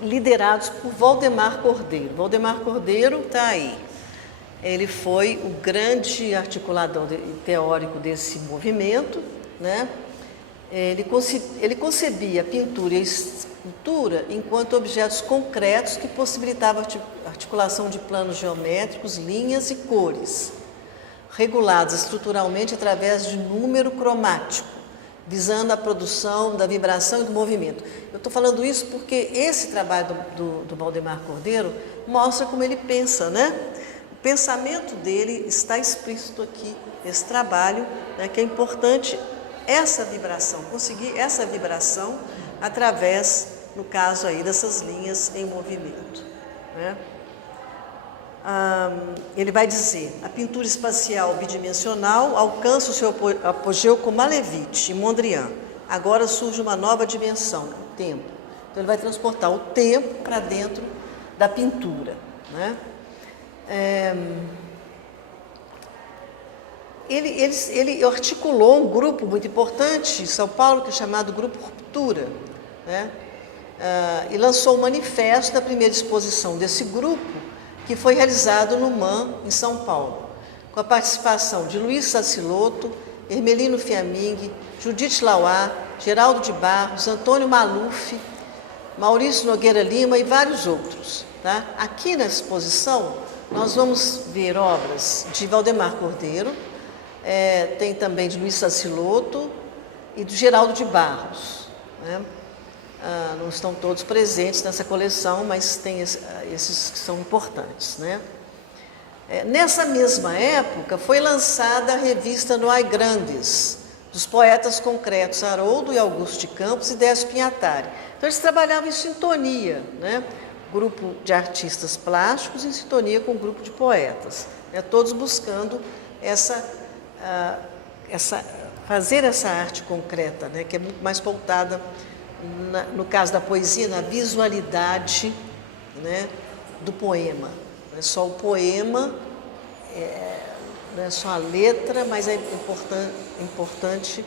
liderados por Valdemar Cordeiro. Valdemar Cordeiro está aí. Ele foi o grande articulador teórico desse movimento, né? Ele concebia a pintura e a escultura enquanto objetos concretos que possibilitavam a articulação de planos geométricos, linhas e cores, regulados estruturalmente através de número cromático, visando a produção da vibração e do movimento. Eu estou falando isso porque esse trabalho do Valdemar Cordeiro mostra como ele pensa, né? O pensamento dele está explícito aqui nesse trabalho, né, que é importante essa vibração, conseguir essa vibração através, no caso aí, dessas linhas em movimento, né? Ele vai dizer: a pintura espacial bidimensional alcança o seu apogeu com Malevich e Mondrian. Agora surge uma nova dimensão, o tempo. Então ele vai transportar o tempo para dentro da pintura, né? ele articulou um grupo muito importante em São Paulo, que é chamado Grupo Ruptura, né? E lançou um manifesto da primeira exposição desse grupo, que foi realizado no MAM, em São Paulo, com a participação de Luiz Sassilotto, Hermelino Fiammingue, Judite Lauá, Geraldo de Barros, Antônio Maluf, Maurício Nogueira Lima e vários outros. Tá? Aqui na exposição, nós vamos ver obras de Valdemar Cordeiro, tem também de Luiz Sassilotto e do Geraldo de Barros, né? Não estão todos presentes nessa coleção, mas tem esses que são importantes, né? Nessa mesma época, foi lançada a revista Noai Grandes, dos poetas concretos Haroldo e Augusto de Campos e Décio Pinhatari. Então, eles trabalhavam em sintonia, né? Grupo de artistas plásticos em sintonia com o grupo de poetas, né? Todos buscando fazer essa arte concreta, né? Que é muito mais pautada, no caso da poesia, na visualidade, né? Do poema. Não é só o poema, não é só a letra, mas é importante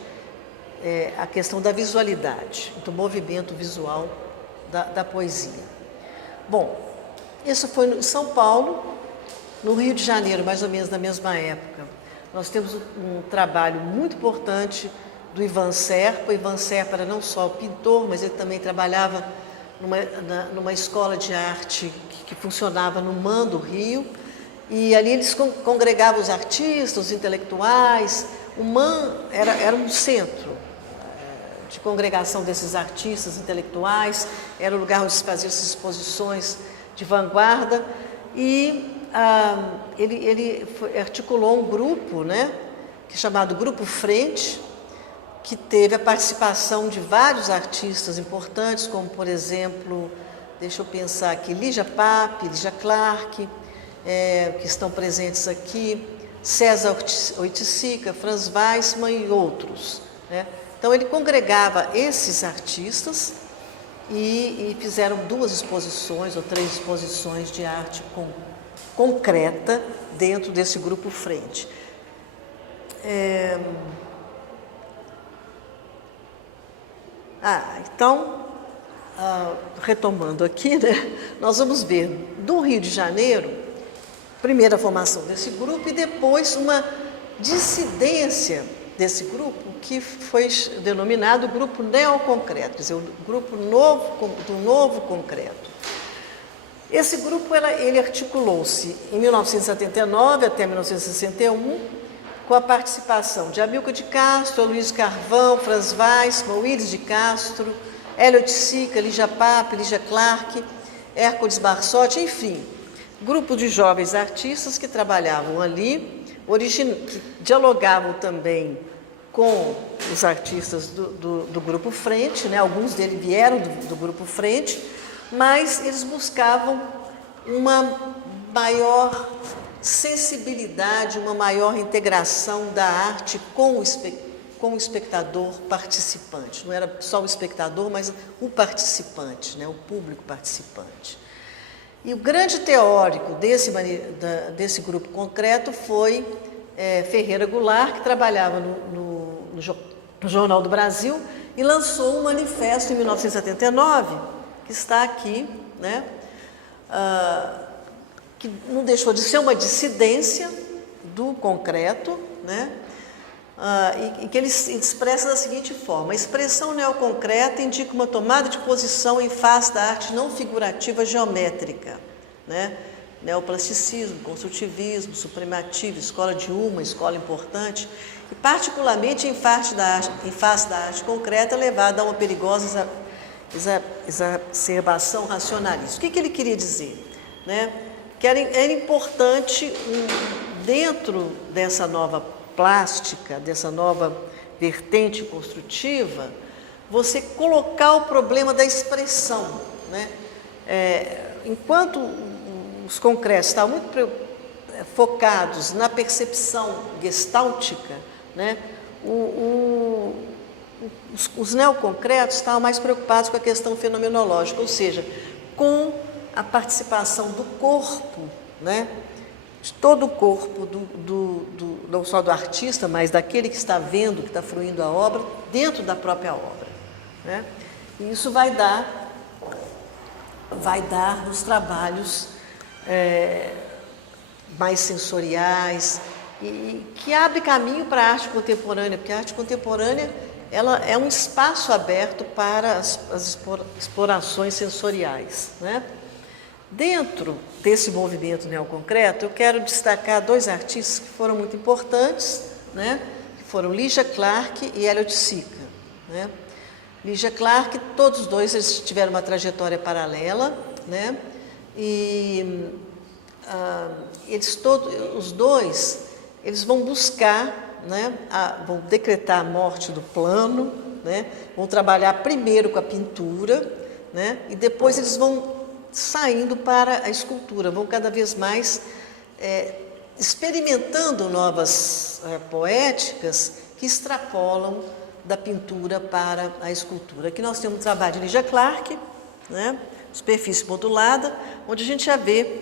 a questão da visualidade, do movimento visual da poesia. Bom, isso foi em São Paulo. No Rio de Janeiro, mais ou menos na mesma época, nós temos um trabalho muito importante do Ivan Serpa. O Ivan Serpa era não só pintor, mas ele também trabalhava numa escola de arte que funcionava no MAM do Rio, e ali eles congregavam os artistas, os intelectuais. O MAM era um centro de congregação desses artistas intelectuais, era o lugar onde se faziam essas exposições de vanguarda, e ele articulou um grupo, né, que é chamado Grupo Frente, que teve a participação de vários artistas importantes, como, por exemplo, deixa eu pensar aqui, Lígia Pape, Lígia Clark, que estão presentes aqui, César Oiticica, Franz Weissmann e outros, né? Então, ele congregava esses artistas e fizeram 2 exposições ou 3 exposições de arte concreta dentro desse Grupo Frente. Então, retomando aqui, né, nós vamos ver do Rio de Janeiro, primeira formação desse grupo e depois uma dissidência desse grupo que foi denominado Grupo Neoconcreto, quer dizer, o grupo do novo concreto. Esse grupo ele articulou-se em 1979 até 1961, com a participação de Amilcar de Castro, Luiz Carvão, Franz Weissmann, Willis de Castro, Hélio Oiticica, Lígia Pape, Lígia Clark, Hércules Barsotti, enfim, grupo de jovens artistas que trabalhavam ali, que dialogavam também com os artistas do Grupo Frente, né? Alguns deles vieram do Grupo Frente, mas eles buscavam uma maior sensibilidade, uma maior integração da arte com o espectador participante. Não era só o espectador, mas o participante, né? O público participante. E o grande teórico desse grupo concreto foi Ferreira Goulart, que trabalhava no Jornal do Brasil e lançou um manifesto em 1979, que está aqui, né? Que não deixou de ser uma dissidência do concreto, né? E que ele expressa da seguinte forma: a expressão neoconcreta indica uma tomada de posição em face da arte não figurativa geométrica, né? Neoplasticismo, construtivismo, supremativo, escola de uma, escola importante, e particularmente em face da arte concreta levada a uma perigosa exacerbação racionalista. O que ele queria dizer? Né? Que era importante, dentro dessa nova plástica, dessa nova vertente construtiva, você colocar o problema da expressão, né? Enquanto os concretos estavam muito focados na percepção gestáltica, né? Os neoconcretos estavam mais preocupados com a questão fenomenológica, ou seja, com a participação do corpo, né? de todo o corpo, não só do artista, mas daquele que está vendo, que está fruindo a obra, dentro da própria obra, né? E isso vai dar nos trabalhos mais sensoriais e que abre caminho para a arte contemporânea, porque a arte contemporânea ela é um espaço aberto para as explorações sensoriais, né? Dentro desse movimento neoconcreto, eu quero destacar dois artistas que foram muito importantes, né? Que foram Lígia Clark e Elliot Sica, né? Lígia Clark, todos os dois eles tiveram uma trajetória paralela, né? E os dois, eles vão buscar, né? Vão decretar a morte do plano, né? Vão trabalhar primeiro com a pintura, né? E depois eles vão saindo para a escultura, vão cada vez mais experimentando novas poéticas que extrapolam da pintura para a escultura. Aqui nós temos um trabalho de Lígia Clark, né? Superfície modulada, onde a gente já vê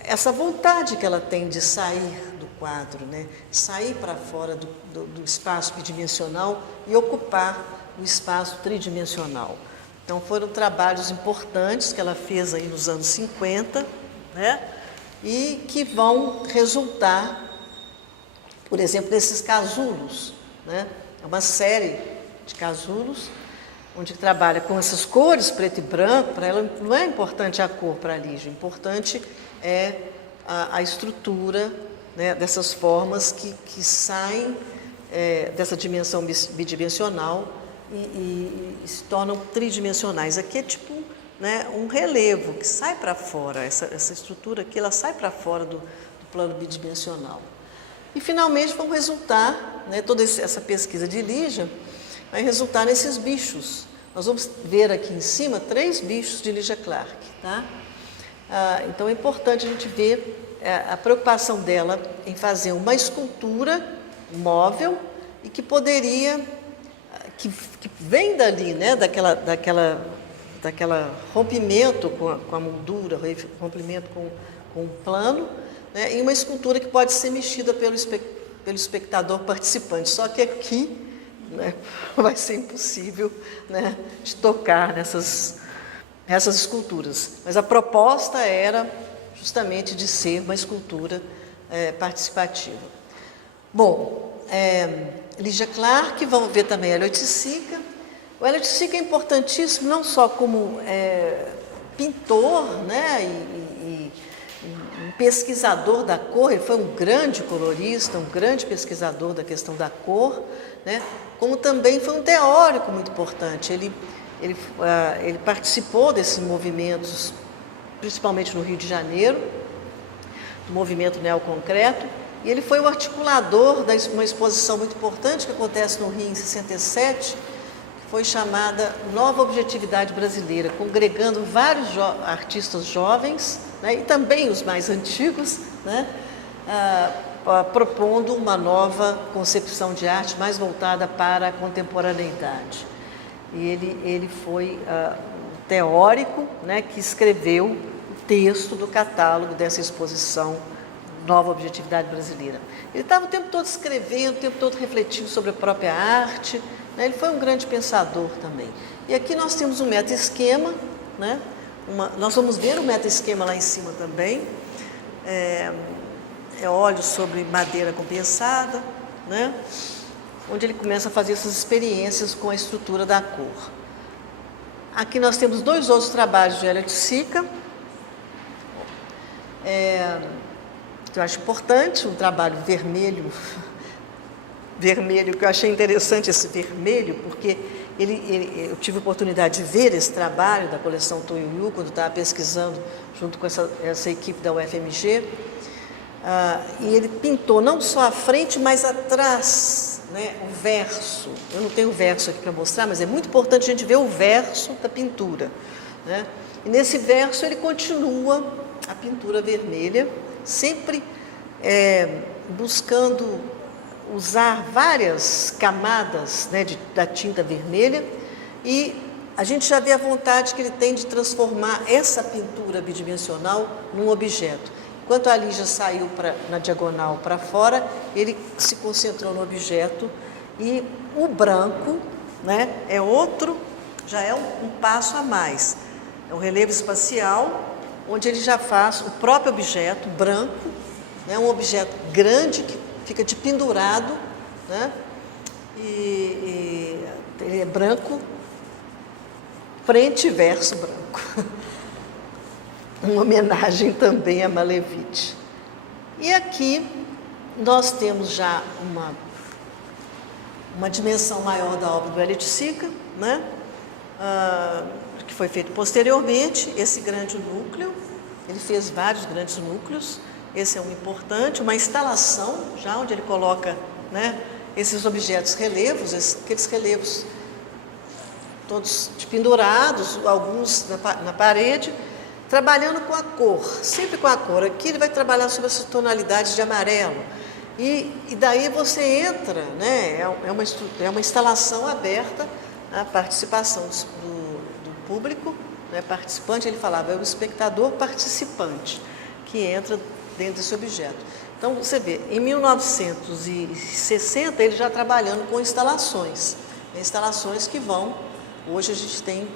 essa vontade que ela tem de sair do quadro, né? Sair para fora do espaço bidimensional e ocupar o espaço tridimensional. Então, foram trabalhos importantes que ela fez aí nos anos 50, né? E que vão resultar, por exemplo, nesses casulos, né? É uma série de casulos, onde trabalha com essas cores, preto e branco. Para ela não é importante a cor para a Lígia, importante é a estrutura, né? Dessas formas que saem dessa dimensão bidimensional e se tornam tridimensionais. Aqui é tipo, né, um relevo que sai para fora, essa estrutura aqui, ela sai para fora do plano bidimensional. E, finalmente, vão resultar, né, toda essa pesquisa de Lígia vai resultar nesses bichos. Nós vamos ver aqui em cima 3 bichos de Lígia Clark, tá? Então, é importante a gente ver a preocupação dela em fazer uma escultura móvel e que poderia... Que vem dali, né, daquela rompimento com a moldura, rompimento com o plano, né, e uma escultura que pode ser mexida pelo espectador participante. Só que aqui, né, vai ser impossível, né, de tocar nessas esculturas. Mas a proposta era justamente de ser uma escultura participativa. Bom, Lígia Clark, vamos ver também Elliot Sica. O Elliot Sica é importantíssimo não só como pintor, né, e um pesquisador da cor. Ele foi um grande colorista, um grande pesquisador da questão da cor, né, como também foi um teórico muito importante. Ele participou desses movimentos, principalmente no Rio de Janeiro, do movimento neoconcreto. E ele foi o articulador de uma exposição muito importante que acontece no Rio em 67, que foi chamada Nova Objetividade Brasileira, congregando vários artistas jovens, né, e também os mais antigos, né, propondo uma nova concepção de arte mais voltada para a contemporaneidade. E ele foi um teórico, né, que escreveu o texto do catálogo dessa exposição Nova Objetividade Brasileira. Ele estava o tempo todo escrevendo, o tempo todo refletindo sobre a própria arte, né? Ele foi um grande pensador também. E aqui nós temos um meta-esquema, né? Nós vamos ver o meta-esquema lá em cima também. É óleo sobre madeira compensada, né? Onde ele começa a fazer essas experiências com a estrutura da cor. Aqui nós temos 2 outros trabalhos de Elliot Sica. Eu acho importante um trabalho vermelho, que eu achei interessante esse vermelho, porque eu tive a oportunidade de ver esse trabalho da coleção Tonho quando estava pesquisando junto com essa equipe da UFMG, e ele pintou não só a frente, mas atrás, né, o verso. Eu não tenho o verso aqui para mostrar, mas é muito importante a gente ver o verso da pintura, né? E nesse verso ele continua a pintura vermelha, sempre buscando usar várias camadas, né, da tinta vermelha, e a gente já vê a vontade que ele tem de transformar essa pintura bidimensional num objeto. Enquanto a Lígia saiu na diagonal para fora, ele se concentrou no objeto. E o branco, né, é outro, já é um passo a mais. É o relevo espacial, onde ele já faz o próprio objeto branco, né, um objeto grande que fica de pendurado, né, e ele é branco, frente e verso branco. Uma homenagem também a Malevich. E aqui nós temos já uma dimensão maior da obra do Hélio de Sica, né? Que foi feito posteriormente, esse grande núcleo. Ele fez vários grandes núcleos, esse é um importante, uma instalação, já onde ele coloca, né, esses objetos relevos, aqueles relevos todos pendurados, alguns na parede, trabalhando com a cor, sempre com a cor. Aqui ele vai trabalhar sobre essa tonalidade de amarelo. E daí você entra, né, é uma instalação aberta à participação do público, né, participante. Ele falava, é o espectador participante que entra dentro desse objeto. Então, você vê, em 1960, ele já trabalhando com instalações que vão, hoje a gente tem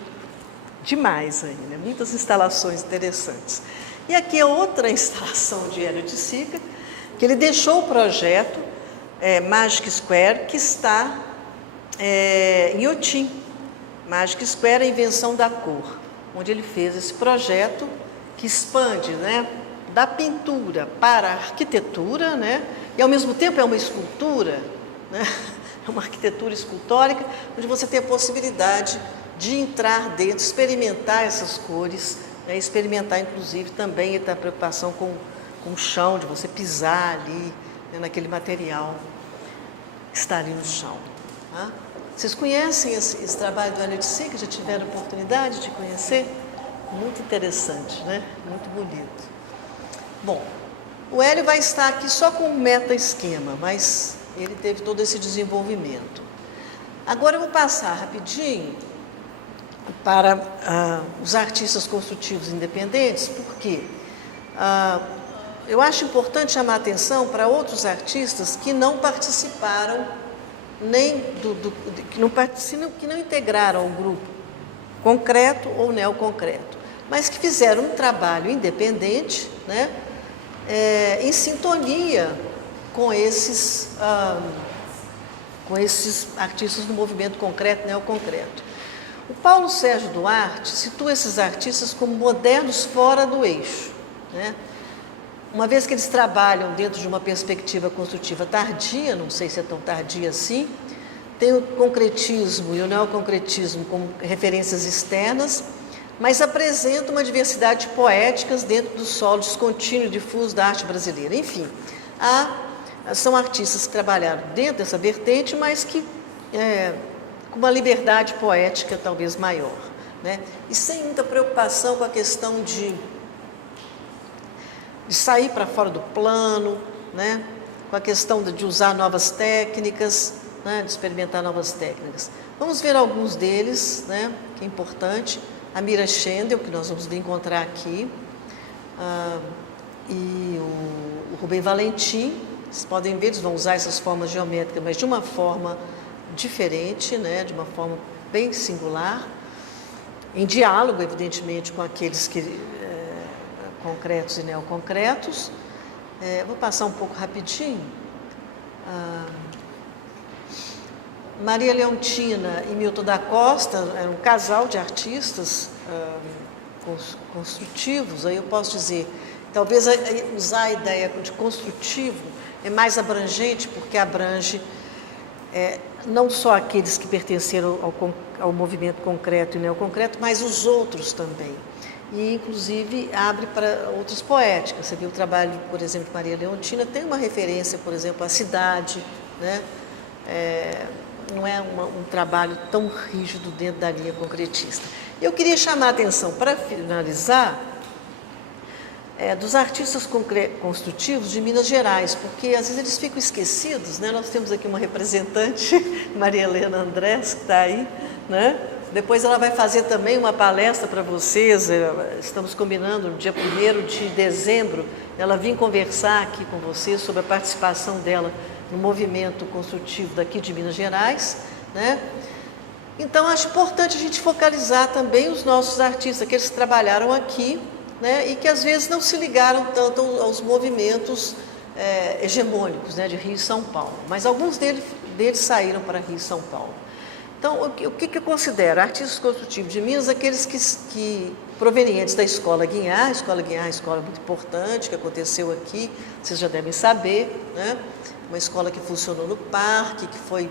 demais ainda, muitas instalações interessantes. E aqui é outra instalação de Hélio de Sica, que ele deixou o projeto Magic Square, que está em Iotim. Magic Square, a invenção da cor, onde ele fez esse projeto que expande, né, da pintura para a arquitetura, né, e ao mesmo tempo é uma escultura, né, é uma arquitetura escultórica, onde você tem a possibilidade de entrar dentro, experimentar essas cores, né, experimentar inclusive também a preocupação com o chão, de você pisar ali, né, naquele material que está ali no chão. Tá? Vocês conhecem esse trabalho do Hélio de Sica? Já tiveram oportunidade de conhecer? Muito interessante, né? Muito bonito. Bom, o Hélio vai estar aqui só com um meta-esquema, mas ele teve todo esse desenvolvimento. Agora eu vou passar rapidinho para os artistas construtivos independentes, porque eu acho importante chamar a atenção para outros artistas que não participaram, que não integraram o grupo concreto ou neoconcreto, mas que fizeram um trabalho independente, né, em sintonia com esses artistas do movimento concreto e neoconcreto. O Paulo Sérgio Duarte situa esses artistas como modernos fora do eixo, né? Uma vez que eles trabalham dentro de uma perspectiva construtiva tardia, não sei se é tão tardia assim, tem o concretismo e o neoconcretismo como referências externas, mas apresenta uma diversidade de poéticas dentro do solo descontínuo e difuso da arte brasileira. Enfim, são artistas que trabalharam dentro dessa vertente, mas que com uma liberdade poética talvez maior, né? E sem muita preocupação com a questão de sair para fora do plano, né? Com a questão de usar novas técnicas, né? De experimentar novas técnicas. Vamos ver alguns deles, né? Que é importante. A Mira Schendel, que nós vamos encontrar aqui, e o Rubem Valentim. Vocês podem ver, eles vão usar essas formas geométricas, mas de uma forma diferente, né? De uma forma bem singular, em diálogo, evidentemente, com aqueles concretos e neoconcretos. Vou passar um pouco rapidinho. Maria Leontina e Milton da Costa eram um casal de artistas construtivos. Aí eu posso dizer, talvez usar a ideia de construtivo é mais abrangente, porque abrange não só aqueles que pertenceram ao movimento concreto e neoconcreto, mas os outros também. E, inclusive, abre para outras poéticas. Você viu o trabalho, por exemplo, de Maria Leontina, tem uma referência, por exemplo, à cidade, né? Não é um trabalho tão rígido dentro da linha concretista. Eu queria chamar a atenção, para finalizar, dos artistas construtivos de Minas Gerais, porque às vezes eles ficam esquecidos, né? Nós temos aqui uma representante, Maria Helena Andrés, que está aí, né? Depois ela vai fazer também uma palestra para vocês, estamos combinando no dia 1º de dezembro, ela vir conversar aqui com vocês sobre a participação dela no movimento construtivo daqui de Minas Gerais, né? Então, acho importante a gente focalizar também os nossos artistas, aqueles que trabalharam aqui, né, e que às vezes não se ligaram tanto aos movimentos hegemônicos, né, de Rio e São Paulo. Mas alguns deles saíram para Rio e São Paulo. Então, o que eu considero? Artistas construtivos de Minas, aqueles que provenientes da Escola Guinhar. A Escola Guinhar é uma escola muito importante, que aconteceu aqui, vocês já devem saber, né? Uma escola que funcionou no Parque, que foi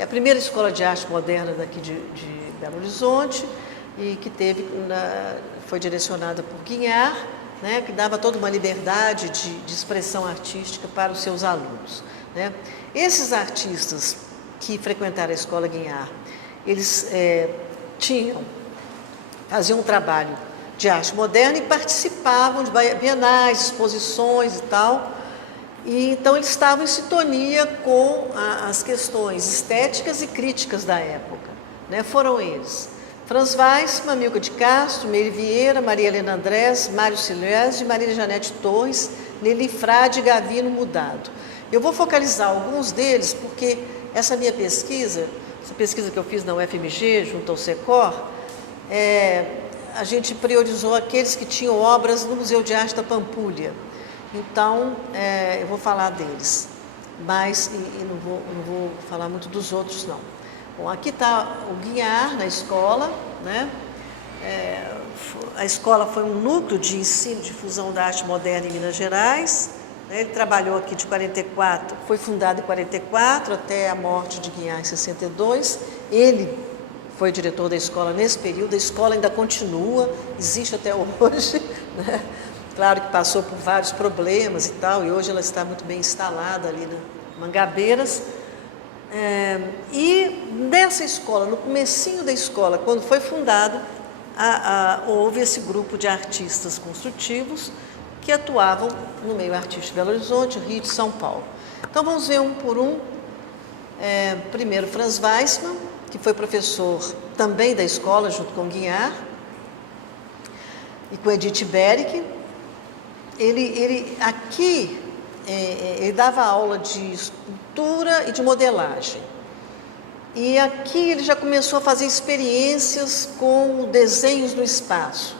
a primeira escola de arte moderna daqui de Belo Horizonte, e que foi direcionada por Guinhar, né? Que dava toda uma liberdade de expressão artística para os seus alunos, né? Esses artistas que frequentaram a Escola Guinhar, eles faziam um trabalho de arte moderna e participavam de bienais, exposições e tal. E então eles estavam em sintonia com as questões estéticas e críticas da época, né? Foram eles: Franz Weissmann, Amilcar de Castro, Meire Vieira, Maria Helena Andrés, Mário Silvestre, Maria Janete Torres, Nelly Frade e Gavino Mudado. Eu vou focalizar alguns deles porque essa minha pesquisa, essa pesquisa que eu fiz na UFMG, junto ao SECOR, a gente priorizou aqueles que tinham obras no Museu de Arte da Pampulha. Então, eu vou falar deles, mas não vou falar muito dos outros, não. Bom, aqui está o Guinhar na escola, né? A escola foi um núcleo de ensino e difusão da arte moderna em Minas Gerais. Ele trabalhou aqui de 44, foi fundado em 44 até a morte de Guinhar em 62. Ele foi diretor da escola nesse período. A escola ainda continua, existe até hoje, né? Claro que passou por vários problemas e tal, e hoje ela está muito bem instalada ali na Mangabeiras. E nessa escola, no comecinho da escola, quando foi fundado, houve esse grupo de artistas construtivos que atuavam no meio artístico de Belo Horizonte, Rio e de São Paulo. Então vamos ver um por um. Primeiro, Franz Weissmann, que foi professor também da escola, junto com Guinhar, e com Edith Berick. Ele dava aula de escultura e de modelagem. E aqui ele já começou a fazer experiências com desenhos no espaço.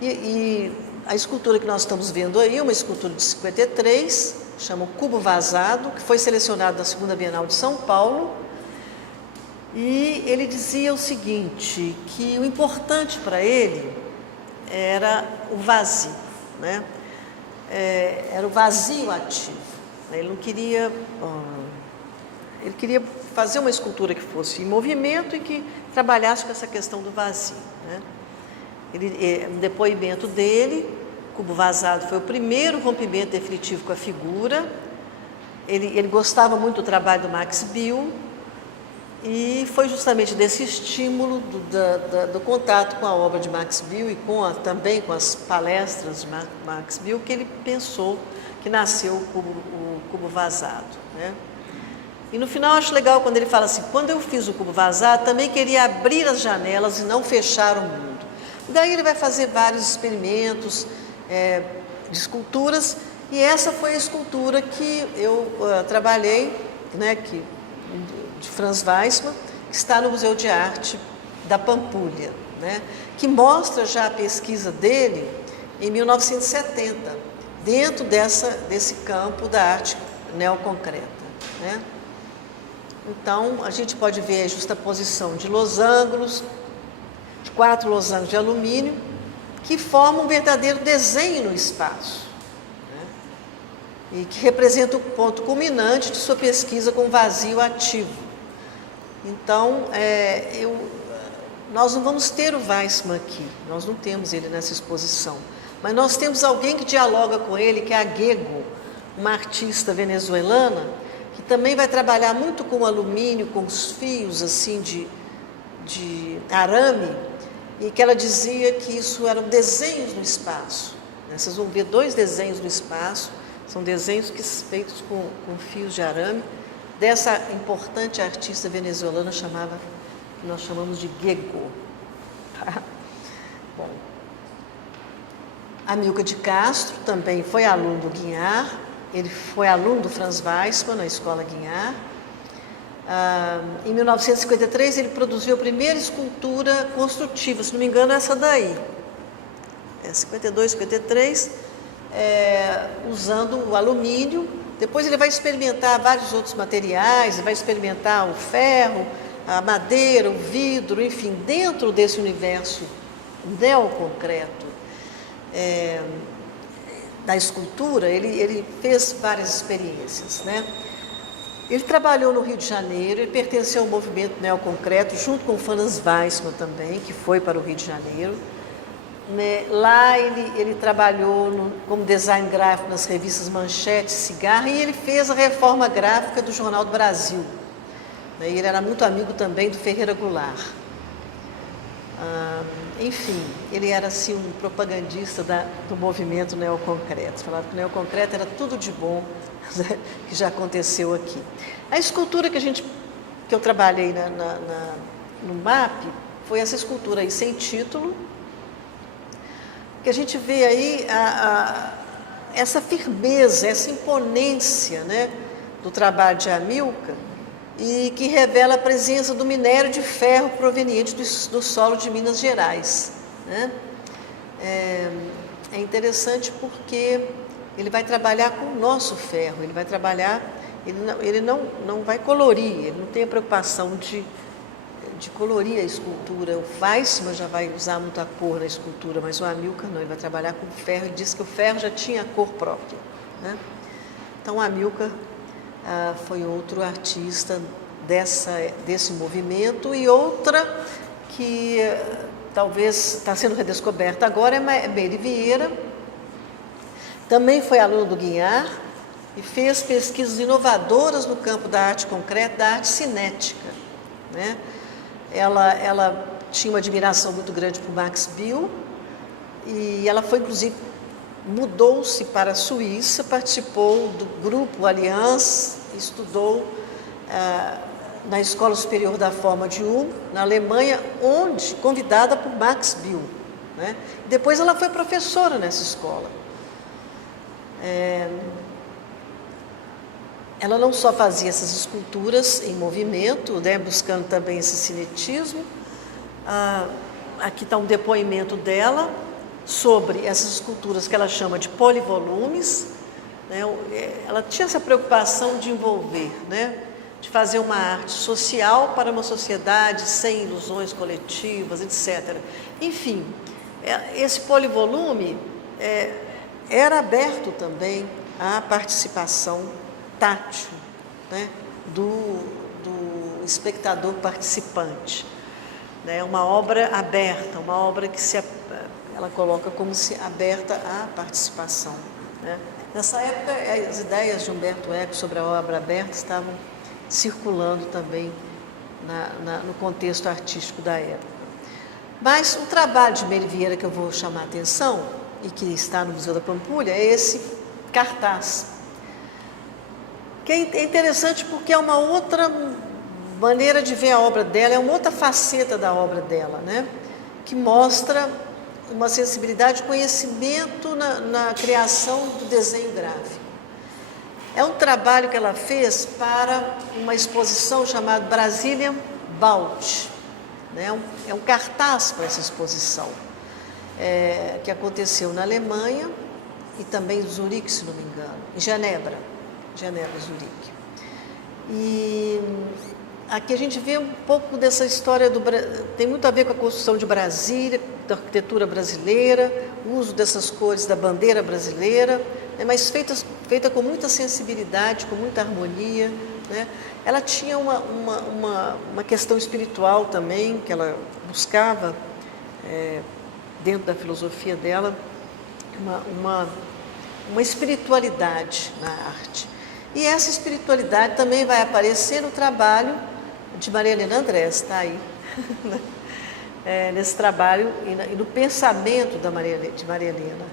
E a escultura que nós estamos vendo aí, uma escultura de 53, chama o Cubo Vazado, que foi selecionado na Segunda Bienal de São Paulo. E ele dizia o seguinte, que o importante para ele era o vazio, né? Era o vazio ativo. Ele não queria... ele queria fazer uma escultura que fosse em movimento e que trabalhasse com essa questão do vazio, né? No depoimento dele, Cubo Vazado foi o primeiro rompimento definitivo com a figura. Ele gostava muito do trabalho do Max Bill, e foi justamente desse estímulo do contato com a obra de Max Bill e também com as palestras de Max Bill que ele pensou que nasceu o Cubo Vazado, né? E no final acho legal quando ele fala assim: quando eu fiz o Cubo Vazado, também queria abrir as janelas e não fechar o mundo. Daí ele vai fazer vários experimentos de esculturas, e essa foi a escultura que eu trabalhei, né, de Franz Weissmann, que está no Museu de Arte da Pampulha, né, que mostra já a pesquisa dele em 1970, dentro desse campo da arte neoconcreta, né. Então, a gente pode ver a justaposição de losangos, de 4 losangos de alumínio, que formam um verdadeiro desenho no espaço, né? E que representa o ponto culminante de sua pesquisa com vazio ativo. Então, nós não vamos ter o Weissmann aqui, nós não temos ele nessa exposição, mas nós temos alguém que dialoga com ele, que é a Gego, uma artista venezuelana, que também vai trabalhar muito com alumínio, com os fios assim de arame, e que ela dizia que isso eram desenhos no espaço. Vocês vão ver 2 desenhos no espaço, são desenhos feitos com fios de arame, dessa importante artista venezuelana que nós chamamos de Gego. Tá? Bom, Amilcar de Castro também foi aluno do Guignard, ele foi aluno do Franz Weissmann na Escola Guignard. Em 1953 ele produziu a primeira escultura construtiva, se não me engano essa daí, 52, 53, usando o alumínio. Depois ele vai experimentar vários outros materiais, ele vai experimentar o ferro, a madeira, o vidro, enfim, dentro desse universo neoconcreto da escultura, ele fez várias experiências, né? Ele trabalhou no Rio de Janeiro, ele pertenceu ao movimento neoconcreto, junto com o Franz Weissmann também, que foi para o Rio de Janeiro. Lá ele trabalhou como design gráfico nas revistas Manchete e Cigarra, e ele fez a reforma gráfica do Jornal do Brasil. Ele era muito amigo também do Ferreira Goulart. Enfim, ele era assim um propagandista do movimento neoconcreto. Falava que o neoconcreto era tudo de bom, né, que já aconteceu aqui. A escultura que eu trabalhei no MAP foi essa escultura aí sem título, que a gente vê aí essa firmeza, essa imponência, né, do trabalho de Amilcar, e que revela a presença do minério de ferro proveniente do solo de Minas Gerais, né? É interessante porque ele vai trabalhar com o nosso ferro, ele vai trabalhar, ele não vai colorir, ele não tem a preocupação de colorir a escultura. O Weissmann já vai usar muita cor na escultura, mas o Amilcar não, ele vai trabalhar com ferro, e diz que o ferro já tinha cor própria, né? Então, o Amilcar foi outro artista desse movimento, e outra que talvez está sendo redescoberta agora é Meire Vieira. Também foi aluno do Guignard e fez pesquisas inovadoras no campo da arte concreta, da arte cinética, né? Ela tinha uma admiração muito grande por Max Bill, e ela foi, inclusive, mudou-se para a Suíça, participou do grupo Allianz, estudou na Escola Superior da Forma de Ulm, na Alemanha, onde convidada por Max Bill, né? Depois ela foi professora nessa escola. Ela não só fazia essas esculturas em movimento, né, buscando também esse cinetismo. Aqui está um depoimento dela sobre essas esculturas que ela chama de polivolumes, né? Ela tinha essa preocupação de envolver, né, de fazer uma arte social para uma sociedade sem ilusões coletivas, etc. Enfim, esse polivolume era aberto também à participação tátil, né, do espectador participante. Né? Uma obra aberta, uma obra que ela coloca como se aberta à participação, né? Nessa época, as ideias de Humberto Eco sobre a obra aberta estavam circulando também no contexto artístico da época. Mas o trabalho de Meire Vieira que eu vou chamar a atenção, e que está no Museu da Pampulha, é esse cartaz, que é interessante porque é uma outra maneira de ver a obra dela, é uma outra faceta da obra dela, né? Que mostra uma sensibilidade, conhecimento na criação do desenho gráfico. É um trabalho que ela fez para uma exposição chamada Brazilian Baut, né? É um cartaz para essa exposição, que aconteceu na Alemanha e também em Zurique, se não me engano, em Genebra, Zurique. E aqui a gente vê um pouco dessa história tem muito a ver com a construção de Brasília, da arquitetura brasileira, o uso dessas cores da bandeira brasileira, né, mas feita com muita sensibilidade, com muita harmonia, né? Ela tinha uma questão espiritual também, que ela buscava, dentro da filosofia dela, uma espiritualidade na arte. E essa espiritualidade também vai aparecer no trabalho de Maria Helena Andrés, está aí, nesse trabalho e no pensamento de Maria Helena,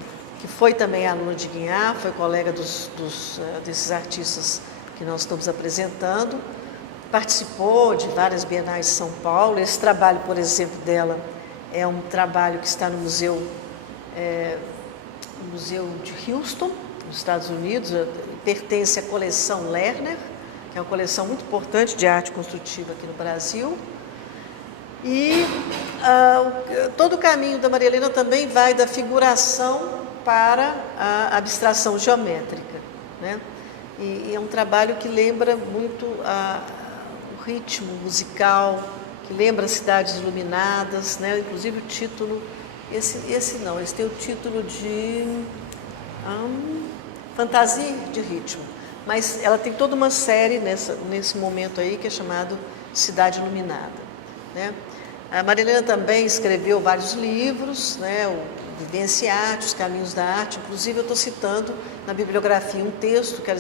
que foi também aluna de Guignard, foi colega desses artistas que nós estamos apresentando, participou de várias bienais de São Paulo. Esse trabalho, por exemplo, dela é um trabalho que está no Museu de Houston, nos Estados Unidos, pertence à coleção Lerner, que é uma coleção muito importante de arte construtiva aqui no Brasil. E todo o caminho da Maria Helena também vai da figuração para a abstração geométrica, né? E é um trabalho que lembra muito o ritmo musical, que lembra Cidades Iluminadas, né? Inclusive o título, esse tem o título de Fantasia de Ritmo, mas ela tem toda uma série nesse momento aí que é chamado Cidade Iluminada, né? A Maria Helena também escreveu vários livros, né? O Vivência e Arte, Os Caminhos da Arte. Inclusive eu estou citando na bibliografia um texto que ela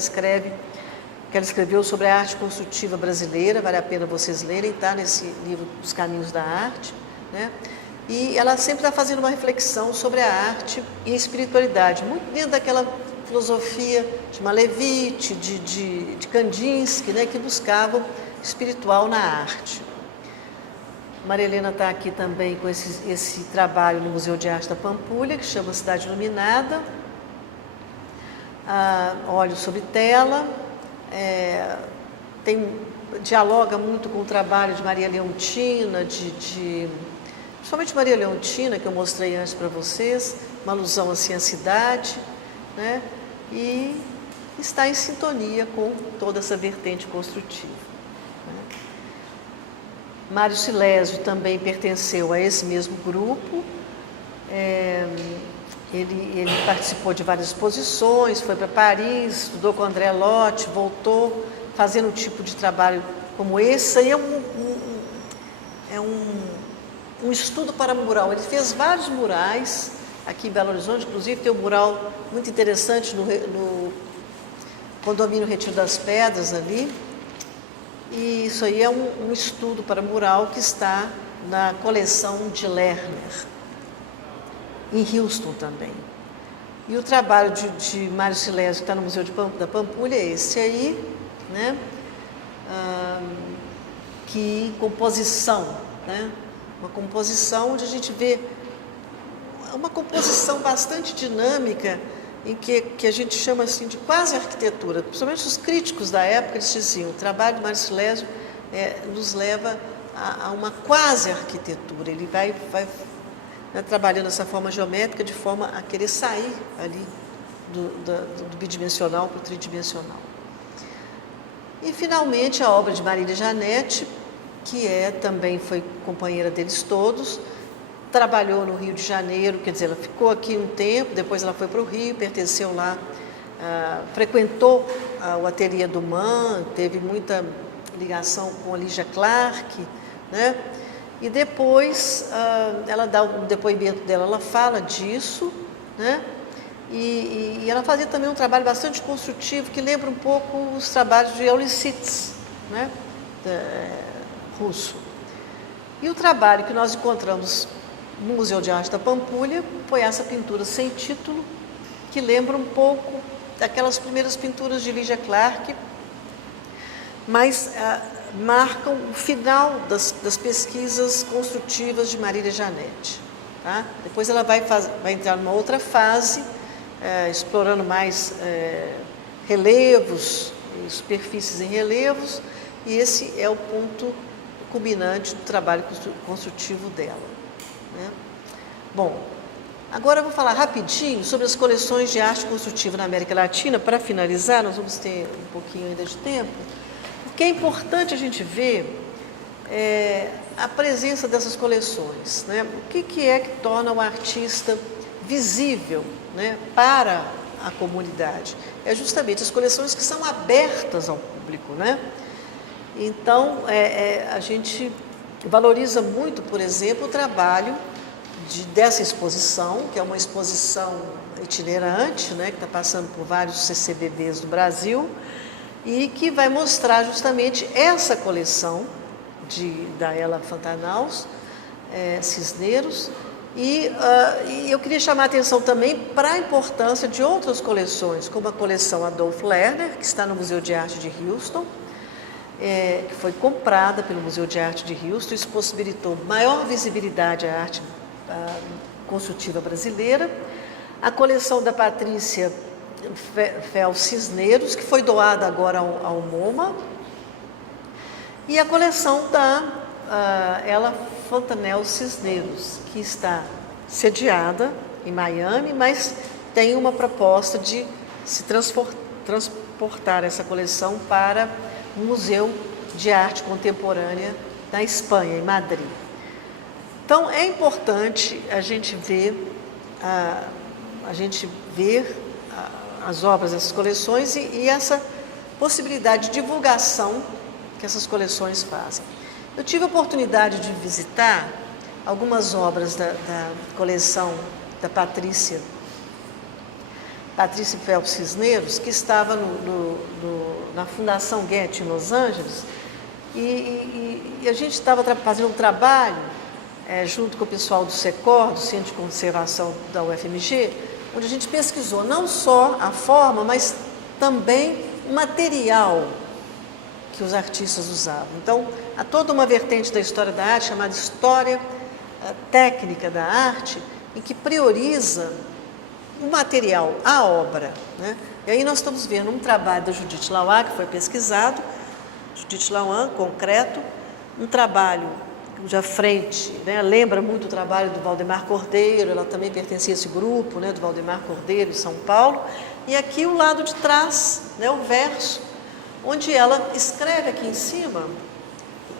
escreveu sobre a arte construtiva brasileira, vale a pena vocês lerem, está nesse livro Os Caminhos da Arte, né? E ela sempre está fazendo uma reflexão sobre a arte e a espiritualidade, muito dentro daquela filosofia de Malevich, de Kandinsky, né? Que buscavam espiritual na arte. Maria Helena está aqui também com esse trabalho no Museu de Arte da Pampulha, que chama Cidade Iluminada, óleo sobre tela, dialoga muito com o trabalho de Maria Leontina, principalmente Maria Leontina, que eu mostrei antes para vocês, uma alusão assim à cidade, né? E está em sintonia com toda essa vertente construtiva. Mário Silésio também pertenceu a esse mesmo grupo, ele participou de várias exposições, foi para Paris, estudou com André Lotz, voltou fazendo um tipo de trabalho como esse. Aí é um estudo para mural. Ele fez vários murais aqui em Belo Horizonte, inclusive tem um mural muito interessante no condomínio Retiro das Pedras ali. E isso aí é um estudo para mural que está na coleção de Lerner, em Houston também. E o trabalho de Mário Silésio, que está no Museu da Pampulha, é esse aí, né? Que composição, né? Uma composição onde a gente vê uma composição bastante dinâmica, em que a gente chama assim de quase arquitetura. Principalmente os críticos da época, eles diziam, o trabalho do Mário Silésio nos leva a uma quase arquitetura. Ele vai né, trabalhando essa forma geométrica de forma a querer sair ali do bidimensional para o tridimensional. E, finalmente, a obra de Marília Janete, que também foi companheira deles todos, trabalhou no Rio de Janeiro, quer dizer, ela ficou aqui um tempo, depois ela foi para o Rio, pertenceu lá, frequentou o ateliê do Man, teve muita ligação com a Lígia Clark, né? E depois ela dá o depoimento dela, ela fala disso, né? E ela fazia também um trabalho bastante construtivo, que lembra um pouco os trabalhos de Eulisíteses, né? Russo. E o trabalho que nós encontramos no Museu de Arte da Pampulha foi essa pintura sem título, que lembra um pouco daquelas primeiras pinturas de Lígia Clark, mas marcam o final das pesquisas construtivas de Marília Janete. Tá? Depois ela vai entrar numa outra fase, explorando mais relevos, superfícies em relevos, e esse é o ponto culminante do trabalho construtivo dela. Né? Bom, agora eu vou falar rapidinho sobre as coleções de arte construtiva na América Latina. Para finalizar, nós vamos ter um pouquinho ainda de tempo, porque é importante a gente ver a presença dessas coleções, né? O que é que torna o artista visível, né, para a comunidade? É justamente as coleções que são abertas ao público, né? Então, a gente valoriza muito, por exemplo, o trabalho dessa exposição, que é uma exposição itinerante, né, que está passando por vários CCBBs do Brasil, e que vai mostrar justamente essa coleção da Ela Fantanaus, Cisneros, e eu queria chamar a atenção também para a importância de outras coleções, como a coleção Adolf Lerner, que está no Museu de Arte de Houston, que foi comprada pelo Museu de Arte de Houston. Isso possibilitou maior visibilidade à arte construtiva brasileira, a coleção da Patrícia Fel Cisneros, que foi doada agora ao MoMA, e a coleção da Ela Fontanel Cisneros, que está sediada em Miami, mas tem uma proposta de se transportar essa coleção para o Museu de Arte Contemporânea da Espanha, em Madrid. Então, é importante a gente ver as obras dessas coleções e essa possibilidade de divulgação que essas coleções fazem. Eu tive a oportunidade de visitar algumas obras da coleção da Patrícia Fel Cisneros, que estava na Fundação Goethe, em Los Angeles, e a gente estava fazendo um trabalho junto com o pessoal do SECOR, do Centro de Conservação da UFMG, onde a gente pesquisou não só a forma, mas também o material que os artistas usavam. Então, há toda uma vertente da história da arte, chamada História Técnica da Arte, em que prioriza o material, a obra, né? E aí nós estamos vendo um trabalho da Judith Lauan, que foi pesquisado, Judith Lauan, concreto, um trabalho cuja frente, né, lembra muito o trabalho do Valdemar Cordeiro, ela também pertencia a esse grupo, né, do Valdemar Cordeiro, em São Paulo, e aqui o lado de trás, né, o verso, onde ela escreve aqui em cima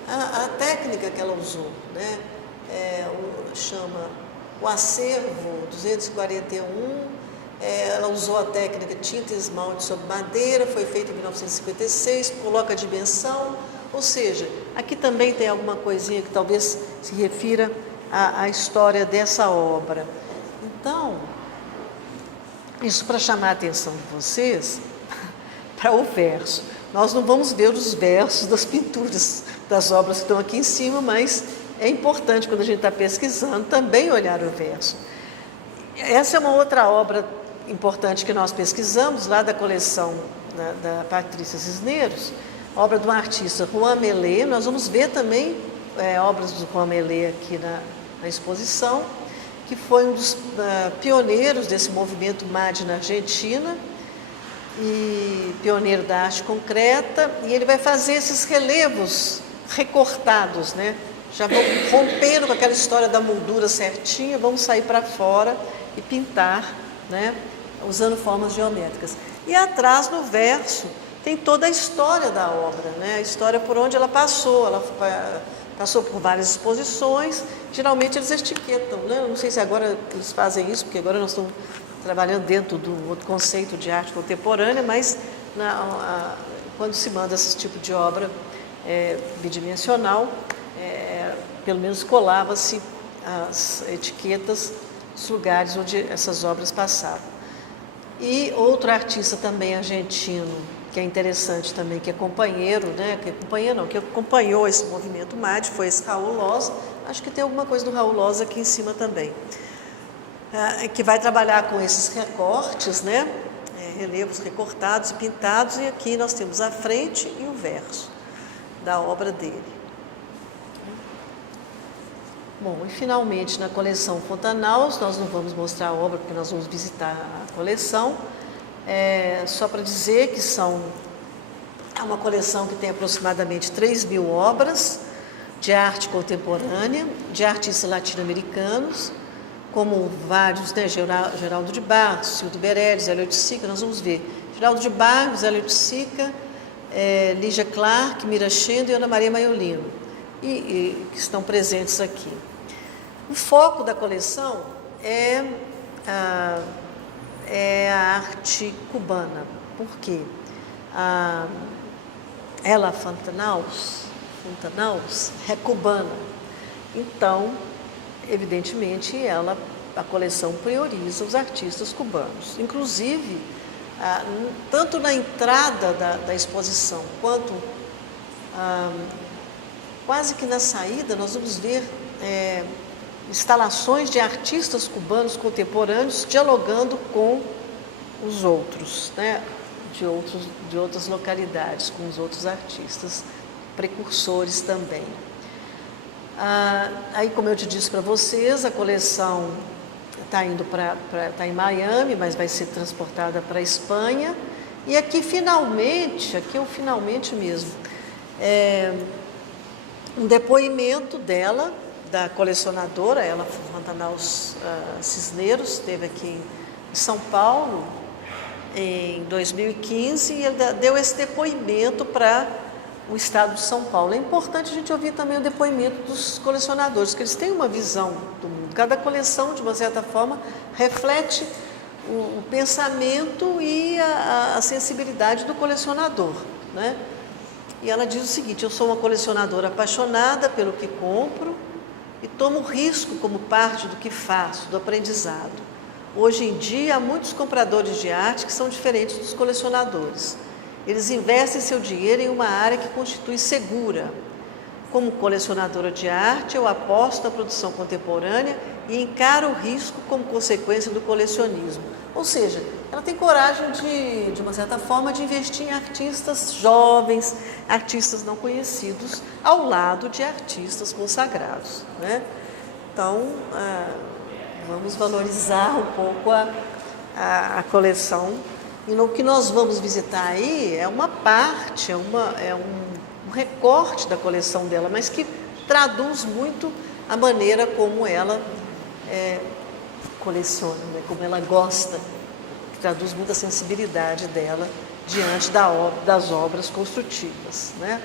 a técnica que ela usou, né, chama o acervo 241, ela usou a técnica tinta e esmalte sobre madeira, foi feita em 1956, coloca a dimensão, ou seja, aqui também tem alguma coisinha que talvez se refira à história dessa obra. Então, isso para chamar a atenção de vocês para o verso. Nós não vamos ver os versos das pinturas das obras que estão aqui em cima, mas é importante, quando a gente está pesquisando, também olhar o verso. Essa é uma outra obra importante que nós pesquisamos, lá da coleção da Patrícia Cisneros, obra do artista Juan Melé. Nós vamos ver também obras do Juan Melé aqui na exposição, que foi um dos pioneiros desse movimento MAD na Argentina, e pioneiro da arte concreta, e ele vai fazer esses relevos recortados, né? Já vão rompendo com aquela história da moldura certinha, vamos sair para fora e pintar, né, usando formas geométricas. E atrás, no verso, tem toda a história da obra, né, a história por onde ela passou por várias exposições. Geralmente eles etiquetam, né? Não sei se agora eles fazem isso, porque agora nós estamos trabalhando dentro do outro conceito de arte contemporânea, mas quando se manda esse tipo de obra bidimensional, pelo menos colava-se as etiquetas dos lugares onde essas obras passavam. E outro artista também argentino, que é interessante também, que é companheiro, né? Que acompanhou esse movimento MAD, foi esse Raul Loza. Acho que tem alguma coisa do Raul Loza aqui em cima também. Que vai trabalhar com esses recortes, né? Relevos recortados e pintados, e aqui nós temos a frente e o verso da obra dele. Bom, e finalmente na coleção Fontanaus, nós não vamos mostrar a obra porque nós vamos visitar a coleção, só para dizer que é uma coleção que tem aproximadamente 3.000 obras de arte contemporânea, de artistas latino-americanos, como vários, né, Geraldo de Barros, Cildo Bereles, Hélio de Sica. Nós vamos ver Geraldo de Barros, Hélio de Sica, Lígia Clark, Mira Schendo e Ana Maria Maiolino, que estão presentes aqui. O foco da coleção é a arte cubana. Por quê? Ela Fontanaus é cubana. Então, evidentemente, a coleção prioriza os artistas cubanos. Inclusive, tanto na entrada da exposição, quanto quase que na saída, nós vamos ver instalações de artistas cubanos contemporâneos dialogando com os outros, né, de outras localidades, com os outros artistas precursores também. Aí, como eu te disse para vocês, a coleção está indo tá em Miami, mas vai ser transportada para a Espanha. E aqui é o finalmente mesmo, um depoimento dela, da colecionadora, ela, Manaus Cisneros, esteve aqui em São Paulo em 2015 e ela deu esse depoimento para o estado de São Paulo. É importante a gente ouvir também o depoimento dos colecionadores, que eles têm uma visão do mundo. Cada coleção, de uma certa forma, reflete o pensamento e a sensibilidade do colecionador, né? E ela diz o seguinte: eu sou uma colecionadora apaixonada pelo que compro e tomo risco como parte do que faço, do aprendizado. Hoje em dia, há muitos compradores de arte que são diferentes dos colecionadores. Eles investem seu dinheiro em uma área que constitui segura. Como colecionadora de arte, eu aposto na produção contemporânea e encaro o risco como consequência do colecionismo. Ou seja, ela tem coragem de uma certa forma, de investir em artistas jovens, artistas não conhecidos, ao lado de artistas consagrados, né? Então, vamos valorizar um pouco a coleção. E no que nós vamos visitar aí é uma parte, um recorte da coleção dela, mas que traduz muito a maneira como ela coleciona, né? Como ela gosta, que traduz muito a sensibilidade dela diante das obras construtivas, né?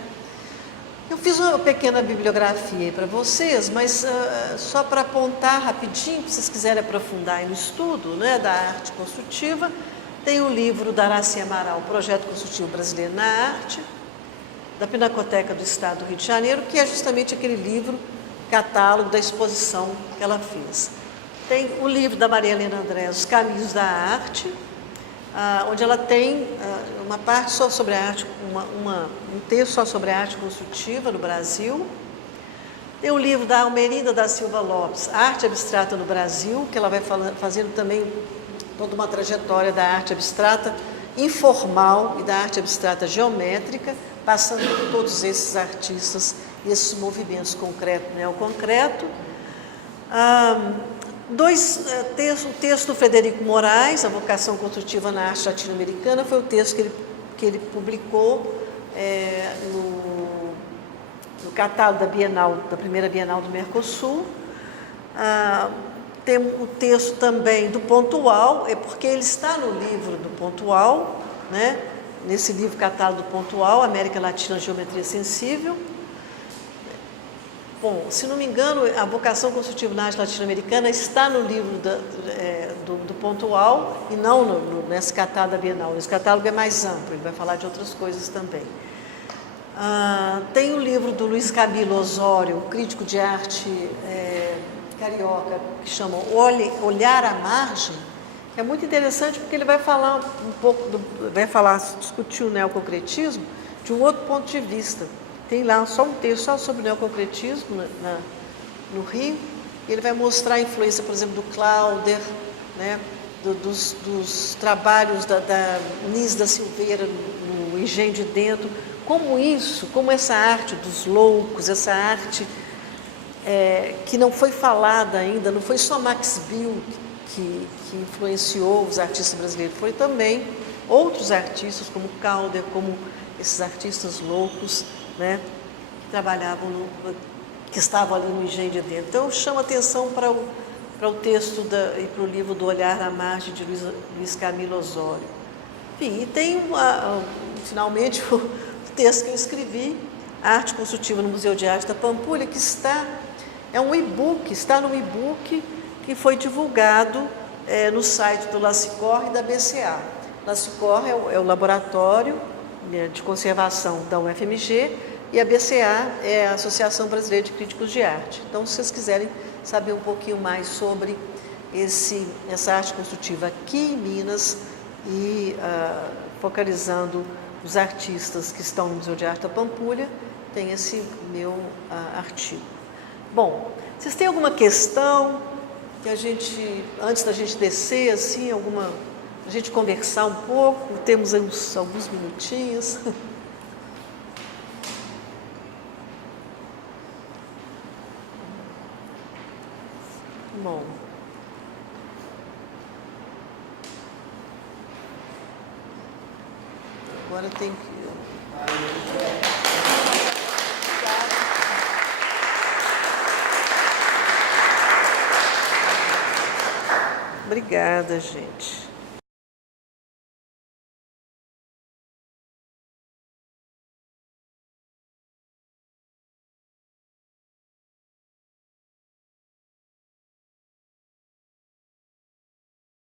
Eu fiz uma pequena bibliografia aí para vocês, mas só para apontar rapidinho, se vocês quiserem aprofundar aí no estudo, né, da arte construtiva, tem o livro da Araci Amaral, Projeto Construtivo Brasileiro na Arte, da Pinacoteca do Estado do Rio de Janeiro, que é justamente aquele livro, catálogo da exposição que ela fez. Tem o livro da Maria Helena Andrés, Os Caminhos da Arte, onde ela tem uma parte só sobre a arte, um texto só sobre a arte construtiva no Brasil. Tem o livro da Almerinda da Silva Lopes, Arte Abstrata no Brasil, que ela vai fazendo também toda uma trajetória da arte abstrata informal e da arte abstrata geométrica, passando por todos esses artistas e esses movimentos concreto e neoconcreto. O texto do Frederico Moraes, A Vocação Construtiva na Arte Latino-Americana, foi o texto que ele publicou no catálogo da primeira Bienal do Mercosul. Tem o texto também do Pontual, porque ele está no livro do Pontual, né? Nesse livro catálogo do Pontual, América Latina, Geometria Sensível. Bom, se não me engano, a vocação construtiva na arte latino-americana está no livro do Pontual e não nesse catálogo da Bienal. Esse catálogo é mais amplo, ele vai falar de outras coisas também. Tem o livro do Luiz Camilo Osório, crítico de arte carioca, que chama Olhar à Margem, que é muito interessante porque ele vai falar um pouco, discutir o neoconcretismo de um outro ponto de vista. Tem lá só um texto só sobre o neoconcretismo no Rio, e ele vai mostrar a influência, por exemplo, do Clauder, né, dos trabalhos da Nise da Silveira no Engenho de Dentro, como essa arte dos loucos, essa arte que não foi falada ainda, não foi só Max Bill que influenciou os artistas brasileiros, foi também outros artistas como Calder, como esses artistas loucos, né, que trabalhavam, que estavam ali no Engenho de Dentro. Então, chama atenção para o texto e para o livro do Olhar à Margem, de Luiz Camilo Osório. Enfim, e tem, finalmente, o texto que eu escrevi, Arte Construtiva no Museu de Arte da Pampulha, que está no e-book que foi divulgado no site do LACICOR e da BCA. LACICOR é o laboratório de conservação da UFMG e a BCA é a Associação Brasileira de Críticos de Arte. Então, se vocês quiserem saber um pouquinho mais sobre essa arte construtiva aqui em Minas e focalizando os artistas que estão no Museu de Arte da Pampulha, tem esse meu artigo. Bom, vocês têm alguma questão que antes da gente descer, assim, a gente conversar um pouco? Temos alguns minutinhos. bom. Agora tem que... Obrigada, gente.